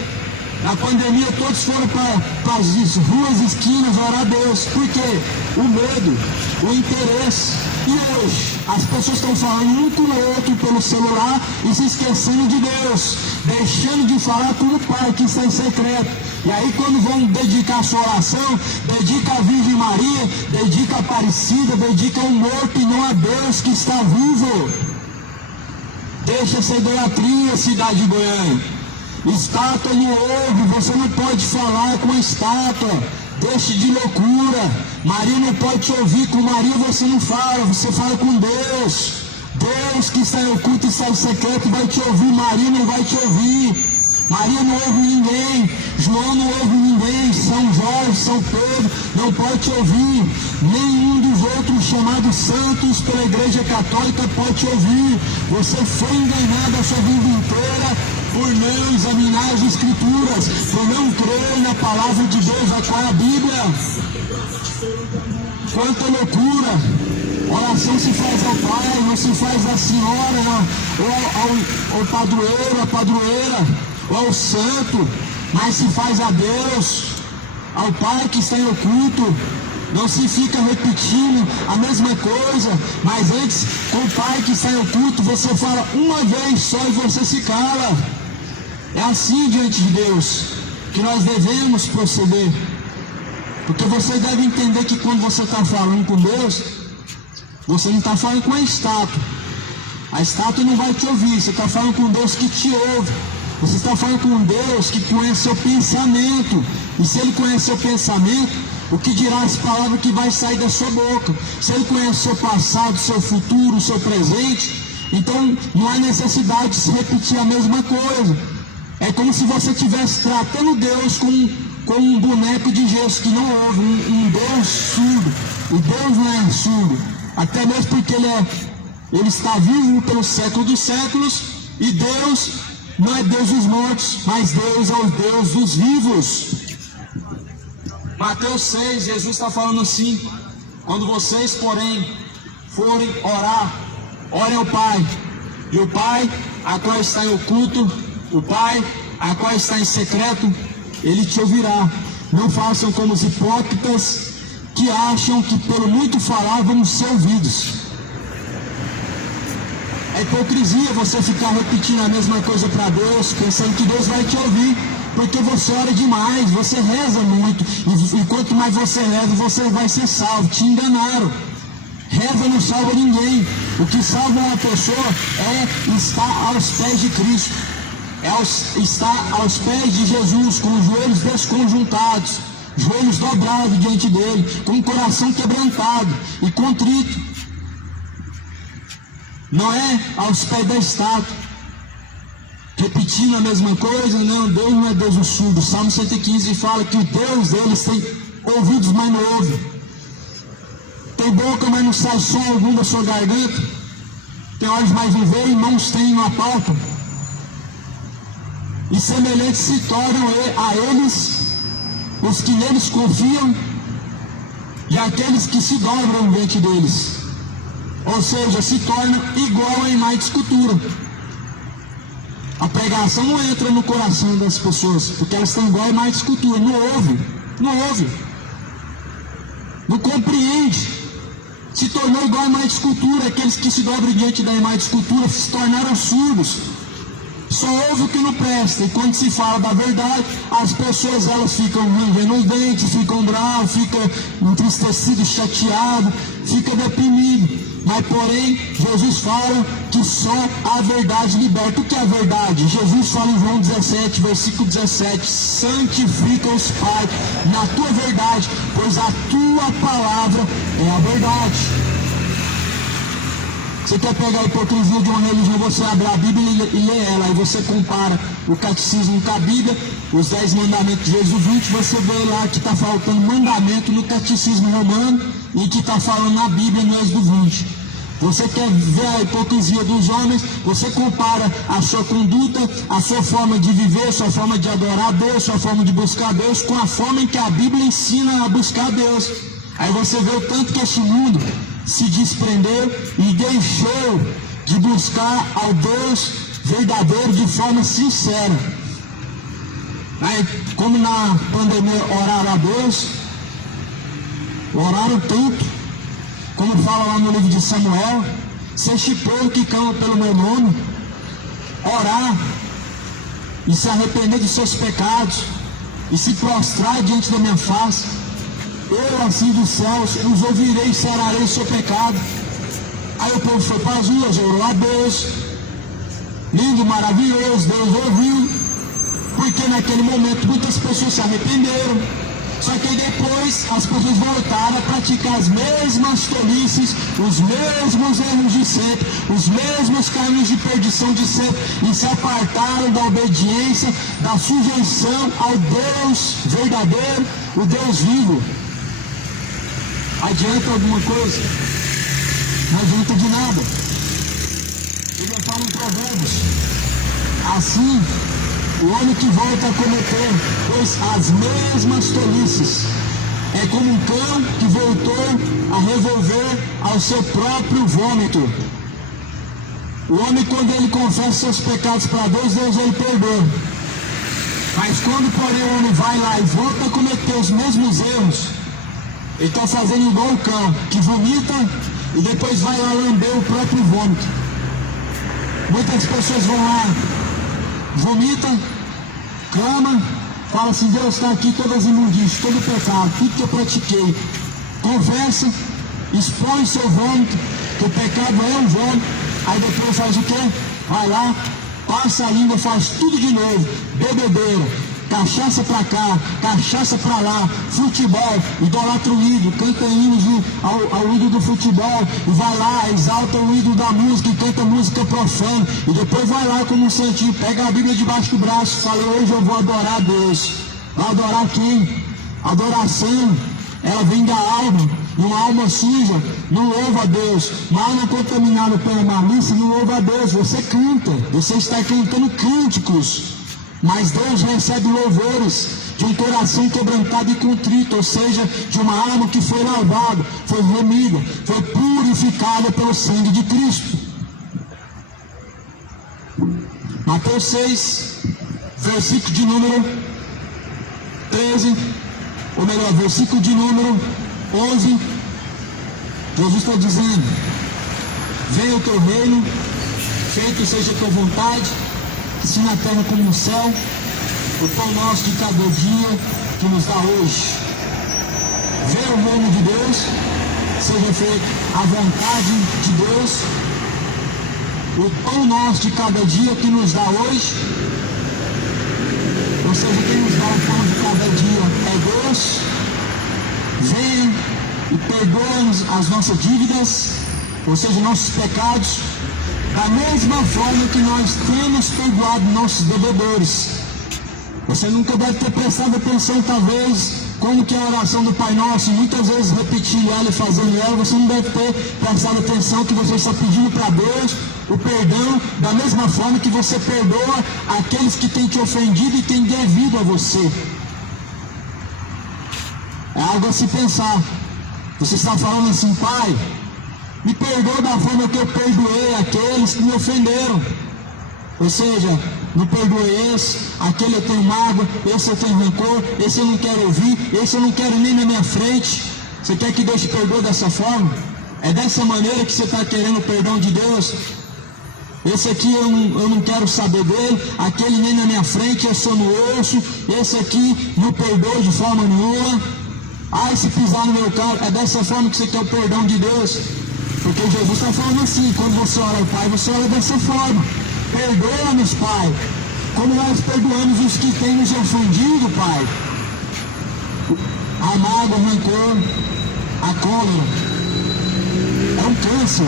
Na pandemia todos foram para as ruas, esquinas orar a Deus. Por quê? O medo, o interesse. E hoje as pessoas estão falando um com o outro pelo celular e se esquecendo de Deus, deixando de falar com o Pai que está em secreto. E aí quando vão dedicar a sua oração, dedica a Virgem Maria, dedica a Aparecida, dedica ao morto e não a Deus que está vivo. Deixa essa idolatria, cidade de Goiânia. Estátua não ouve, você não pode falar com a estátua. Deixe de loucura. Maria não pode te ouvir, com Maria você não fala, você fala com Deus. Deus que está em oculto e está em secreto vai te ouvir, Maria não vai te ouvir. Maria não ouve ninguém, João não ouve ninguém, São Jorge, São Pedro não pode te ouvir, nenhum dos outros chamados santos pela Igreja Católica pode te ouvir. Você foi enganado a sua vida inteira por não examinar as Escrituras, por não crer na palavra de Deus, a qual é a Bíblia. Quanta loucura! Oração se faz ao Pai, não se faz à Senhora, ou ao padroeiro, à padroeira, ou ao santo, mas se faz a Deus, ao Pai que está em oculto. Não se fica repetindo a mesma coisa, mas antes, com o Pai que está em oculto, você fala uma vez só e você se cala. É assim diante de Deus que nós devemos proceder, porque você deve entender que quando você está falando com Deus, você não está falando com a estátua não vai te ouvir, você está falando com Deus que te ouve. Você está falando com um Deus que conhece seu pensamento, e se Ele conhece seu pensamento, o que dirá as palavras que vai sair da sua boca? Se Ele conhece seu passado, seu futuro, seu presente, então não há necessidade de se repetir a mesma coisa. É como se você estivesse tratando Deus com um boneco de gesso que não ouve, um Deus surdo. O Deus não é surdo, até mesmo porque Ele está vivo pelo século dos séculos, e Deus não é Deus dos mortos, mas Deus é o Deus dos vivos. Mateus 6, Jesus está falando assim: quando vocês, porém, forem orar, orem ao Pai, e o Pai, a qual está em oculto, o Pai, a qual está em secreto, Ele te ouvirá. Não façam como os hipócritas, que acham que pelo muito falar vamos ser ouvidos. É hipocrisia você ficar repetindo a mesma coisa para Deus, pensando que Deus vai te ouvir, porque você ora demais, você reza muito, e quanto mais você reza, você vai ser salvo. Te enganaram. Reza não salva ninguém. O que salva uma pessoa é estar aos pés de Cristo, estar aos pés de Jesus, com os joelhos desconjuntados, joelhos dobrados diante dele, com o coração quebrantado e contrito. Não é aos pés da estátua, repetindo a mesma coisa. Não, Deus não é Deus do surdo. Salmo 115 fala que o Deus deles tem ouvidos, mas não ouve, tem boca, mas não sai som algum da sua garganta, tem olhos, mas não veem, mãos têm e não apalpam. E semelhantes se tornam a eles os que neles confiam e aqueles que se dobram diante deles. Ou seja, se torna igual a imagem de escultura. A pregação não entra no coração das pessoas, porque elas estão igual a imagem de escultura. Não ouve, não compreende. Se tornou igual a imagem de escultura. Aqueles que se dobram diante da imagem de escultura se tornaram surdos. Só ouve o que não presta. E quando se fala da verdade, as pessoas elas ficam rangendo os dentes, ficam bravas, ficam entristecidas, chateadas, ficam deprimidas. Mas porém, Jesus fala que só a verdade liberta. O que é a verdade? Jesus fala em João 17, versículo 17: santifica-os, Pai, na tua verdade, pois a tua palavra é a verdade. Você quer pegar a hipocrisia de uma religião, você abre a Bíblia e lê ela, aí você compara o catecismo com a Bíblia, os 10 mandamentos de Jesus 20, você vê lá que está faltando mandamento no catecismo romano e que está falando na Bíblia no Êxodo 20. Você quer ver a hipocrisia dos homens, você compara a sua conduta, a sua forma de viver, sua forma de adorar a Deus, sua forma de buscar Deus, com a forma em que a Bíblia ensina a buscar Deus. Aí você vê o tanto que esse mundo se desprendeu e deixou de buscar ao Deus verdadeiro de forma sincera. Aí, como na pandemia oraram a Deus, oraram tanto, como fala lá no livro de Samuel, se este povo que clama pelo meu nome, orar e se arrepender de seus pecados e se prostrar diante da minha face, eu assim dos céus os ouvirei e sararei o seu pecado. Aí o povo foi para as ruas, orou a Deus, lindo, maravilhoso, Deus ouviu, porque naquele momento muitas pessoas se arrependeram. Só que depois as pessoas voltaram a praticar as mesmas tolices, os mesmos erros de sempre, os mesmos caminhos de perdição de sempre, e se apartaram da obediência, da sujeição ao Deus verdadeiro, o Deus vivo. Adianta alguma coisa? Não adianta de nada. Ele fala em Provérbios: assim, o homem que volta a cometer, pois as mesmas tolices, é como um cão que voltou a revolver ao seu próprio vômito. O homem, quando ele confessa seus pecados para Deus, Deus ele perdoa. Mas quando, porém, o homem vai lá e volta a cometer os mesmos erros, ele está fazendo igual o cão, que vomita e depois vai lá lamber o próprio vômito. Muitas pessoas vão lá, vomita, clama, fala assim: Deus, está aqui todas as imundícias, todo o pecado, tudo que eu pratiquei. Conversa, expõe seu vômito, que o pecado é um vômito. Aí depois faz o quê? Vai lá, passa a língua, faz tudo de novo, bebedeira, cachaça pra cá, cachaça pra lá, futebol, idolatra o ídolo, canta hinos ao ídolo do futebol, e vai lá, exalta o ídolo da música e canta música profana, e depois vai lá como um santinho, pega a Bíblia debaixo do braço e fala: hoje eu vou adorar a Deus. Vai adorar quem? Adoração, ela vem da alma, e uma alma suja não louva a Deus, uma alma contaminada pela malícia não louva a Deus. Você canta, você está cantando cânticos, mas Deus recebe louvores de um coração quebrantado e contrito, ou seja, de uma alma que foi lavada, foi remida, foi purificada pelo sangue de Cristo. Mateus 6, versículo de número 13, ou melhor, versículo de número 11, Jesus está dizendo: venha o teu reino, feito seja a tua vontade, assim na terra como no céu. O pão nosso de cada dia que nos dá hoje. Venha o reino de Deus, seja feita a vontade de Deus. O pão nosso de cada dia que nos dá hoje, ou seja, quem nos dá o pão de cada dia é Deus. Venha e perdoa-nos as nossas dívidas, ou seja, nossos pecados, da mesma forma que nós temos perdoado nossos devedores. Você nunca deve ter prestado atenção, talvez, como que é a oração do Pai Nosso, muitas vezes repetindo ela e fazendo ela, você não deve ter prestado atenção que você está pedindo para Deus o perdão da mesma forma que você perdoa aqueles que têm te ofendido e têm devido a você. É algo a se pensar. Você está falando assim: Pai, me perdoa da forma que eu perdoei aqueles que me ofenderam. Ou seja, não perdoe esse, aquele eu tenho mágoa, esse eu tenho rancor, esse eu não quero ouvir, esse eu não quero nem na minha frente. Você quer que Deus te perdoe dessa forma? É dessa maneira que você está querendo o perdão de Deus? Esse aqui eu não quero saber dele, aquele nem na minha frente, eu sou no osso, esse aqui não perdoa de forma nenhuma. Ah, se pisar no meu carro, é dessa forma que você quer o perdão de Deus? Porque Jesus está falando assim: quando você ora ao Pai, você ora dessa forma: perdoa-nos, Pai, como nós perdoamos os que têm nos ofendido, Pai. A mágoa, o rancor, a cólera é um câncer,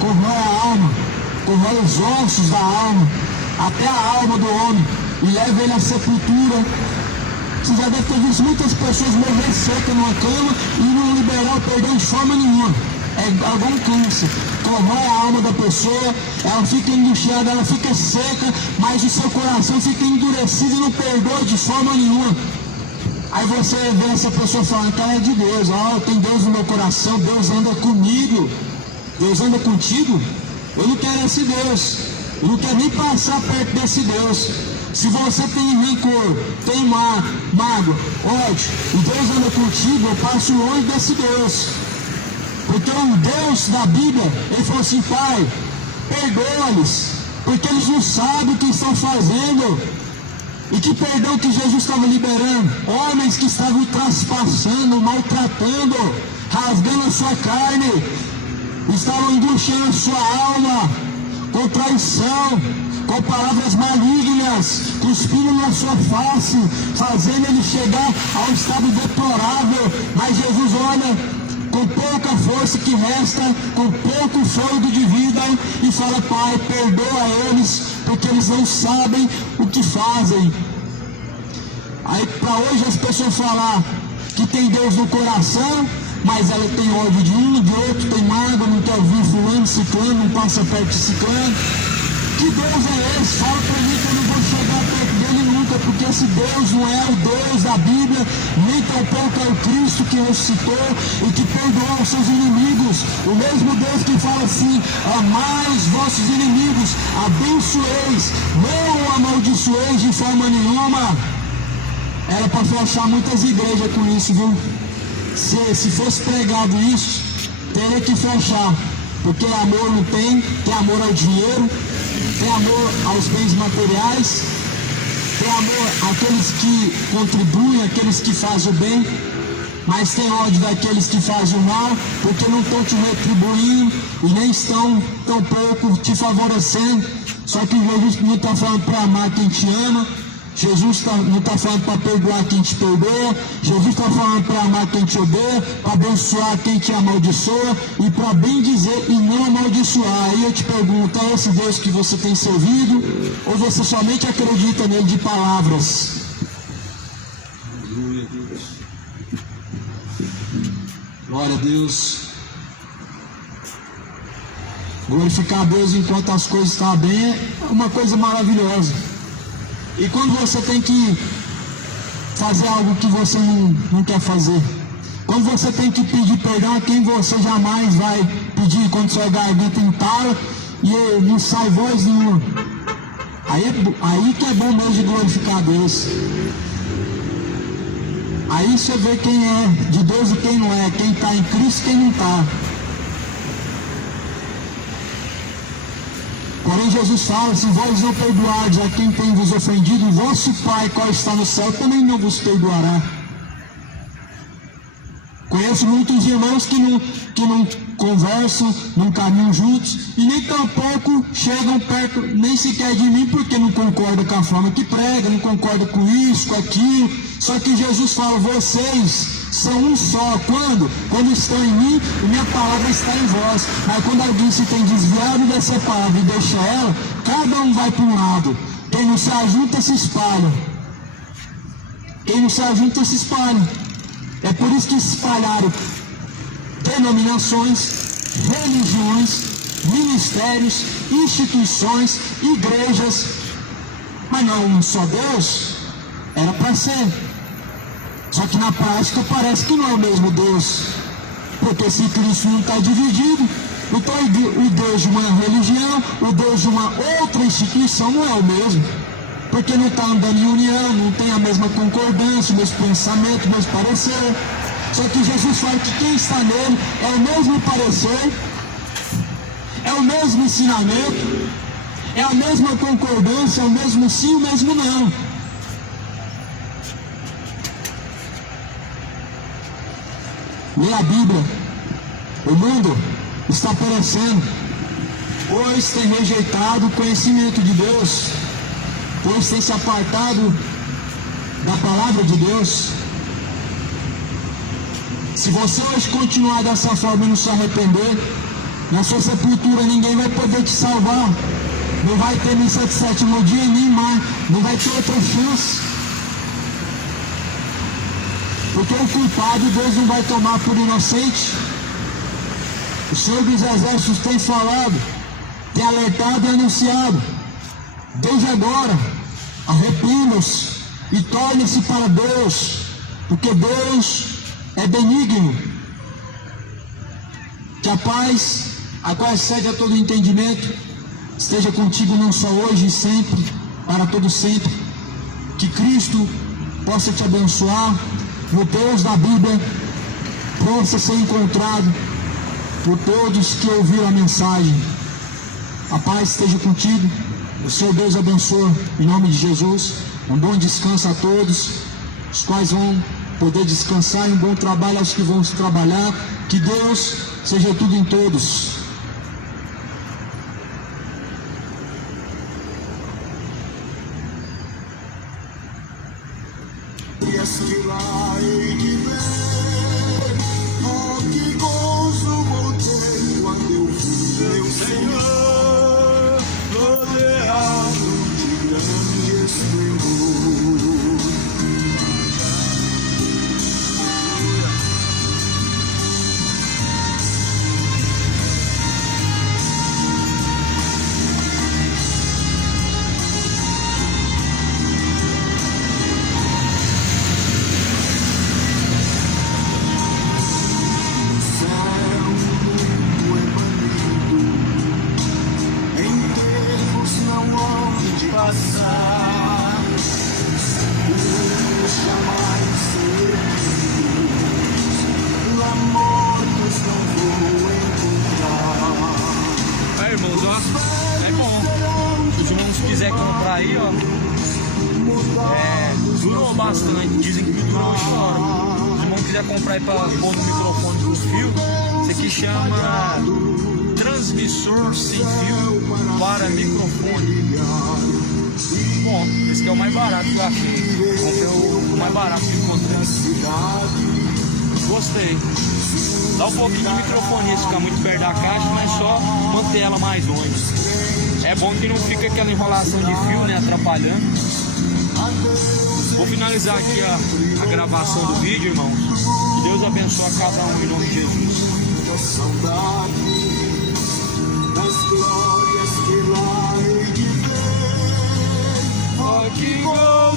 corrói a alma, corrói os ossos da alma, até a alma do homem, e leva ele à sepultura. Você já deve ter visto muitas pessoas morrer seca numa cama e não liberar o perdão de forma nenhuma. é igual um câncer, corrói a alma da pessoa, ela fica angustiada, ela fica seca, mas o seu coração fica endurecido e não perdoa de forma nenhuma. Aí você vê essa pessoa falando que ela é de Deus, tem Deus no meu coração, Deus anda comigo. Deus anda contigo? Eu não quero esse Deus, eu não quero nem passar perto desse Deus. Se você tem rancor, tem mágoa, ódio, e Deus anda contigo, eu passo longe desse Deus. Porque o Deus da Bíblia, ele falou assim: Pai, perdoa-lhes, porque eles não sabem o que estão fazendo. E que perdão que Jesus estava liberando? Homens que estavam traspassando, maltratando, rasgando a sua carne, estavam angustiando a sua alma, com traição, com palavras malignas, cuspindo na sua face, fazendo ele chegar a um estado deplorável. Mas Jesus olha com pouca força que resta, com pouco fôlego de vida, e fala: Pai, perdoa eles, porque eles não sabem o que fazem. Aí para hoje as pessoas falar que tem Deus no coração, mas ela tem ódio de um, de outro, tem mágoa, não quer ouvir fulano, ciclano, não passa perto de ciclano. Que Deus é esse? Fala para mim que eu não vou chegar perto dele nunca, porque esse Deus não é o Deus da Bíblia, nem tampouco é o Cristo que ressuscitou e que perdoou os seus inimigos. O mesmo Deus que fala assim: amai os vossos inimigos, abençoeis, não amaldiçoeis de forma nenhuma. Era para fechar muitas igrejas com isso, viu? Se fosse pregado isso, teria que fechar, porque amor não tem amor ao dinheiro, tem amor aos bens materiais, tem amor àqueles que contribuem, àqueles que fazem o bem, mas tem ódio daqueles que fazem o mal, porque não estão te retribuindo e nem estão tampouco te favorecendo. Só que Jesus não está falando para amar quem te ama, Jesus não está falando para perdoar quem te perdoa, Jesus está falando para amar quem te odeia, para abençoar quem te amaldiçoa e para bem dizer e não amaldiçoar. Aí eu te pergunto: é esse Deus que você tem servido, ou você somente acredita nele de palavras? Glória a Deus. Glorificar a Deus enquanto as coisas estão bem é uma coisa maravilhosa. E quando você tem que fazer algo que você não quer fazer, quando você tem que pedir perdão a quem você jamais vai pedir, quando sua garganta entala e não sai voz nenhuma, aí que é bom mesmo de glorificar a Deus. Aí você vê quem é de Deus e quem não é, quem está em Cristo e quem não está. Porém Jesus fala: se vós não perdoardes a quem tem vos ofendido, o vosso Pai, qual está no céu, também não vos perdoará. Conheço muitos irmãos que não conversam, não caminham juntos, e nem tampouco chegam perto, nem sequer de mim, porque não concordam com a forma que prega, não concordam com isso, com aquilo. Só que Jesus fala: vocês são um só. Quando? Quando estão em mim e minha palavra está em vós. Mas quando alguém se tem desviado dessa palavra e deixa ela, cada um vai para um lado. Quem não se ajunta se espalha. Quem não se ajunta se espalha. É por isso que se espalharam denominações, religiões, ministérios, instituições, igrejas. Mas não um só Deus. Era para ser. Só que na prática parece que não é o mesmo Deus. Porque se Cristo não está dividido, então o Deus de uma religião, o Deus de uma outra instituição não é o mesmo. Porque não está andando em união, não tem a mesma concordância, o mesmo pensamento, o mesmo parecer. Só que Jesus fala que quem está nele é o mesmo parecer, é o mesmo ensinamento, é a mesma concordância, é o mesmo sim, o mesmo não. Lê a Bíblia. O mundo está perecendo, pois tem rejeitado o conhecimento de Deus, pois tem se apartado da palavra de Deus. Se você hoje continuar dessa forma e não se arrepender, na sua sepultura ninguém vai poder te salvar. Não vai ter missa de sétimo dia nem mais, não vai ter outra chance. Porque o culpado Deus não vai tomar por inocente. O Senhor dos Exércitos tem falado, tem alertado e anunciado. Desde agora, arrependam-se e tornem-se para Deus, porque Deus é benigno. Que a paz, a qual excede a todo entendimento, esteja contigo não só hoje e sempre, para todo sempre. Que Cristo possa te abençoar. O Deus da Bíblia possa ser encontrado por todos que ouviram a mensagem. A paz esteja contigo. O Senhor Deus abençoe em nome de Jesus. Um bom descanso a todos, os quais vão poder descansar, e um bom trabalho aos que vão trabalhar. Que Deus seja tudo em todos. E as que lá hei de ver, oh, que gozo vou ter quando eu vi meu Senhor rodeado de grande esplendor. Passar, jamais seremos, lá mortos não vou encontrar. Aí, irmãos, ó, é bom. Se os irmãos quiserem comprar aí, ó, durou bastante. Dizem que durou 8 horas. Se os irmãos quiserem comprar aí para pôr no microfone dos fios, isso aqui chama transmissor sem fio para microfone. Bom, esse aqui é o mais barato que eu achei. Comprei o mais barato que encontrei. Gostei. Dá um pouquinho de microfone, esse fica muito perto da caixa, mas só manter ela mais longe. É bom que não fica aquela enrolação de fio, né, atrapalhando. Vou finalizar aqui a gravação do vídeo, irmãos. Que Deus abençoe a cada um em nome de Jesus. Saudade das glórias que lá hei de ver. Oh, que gozo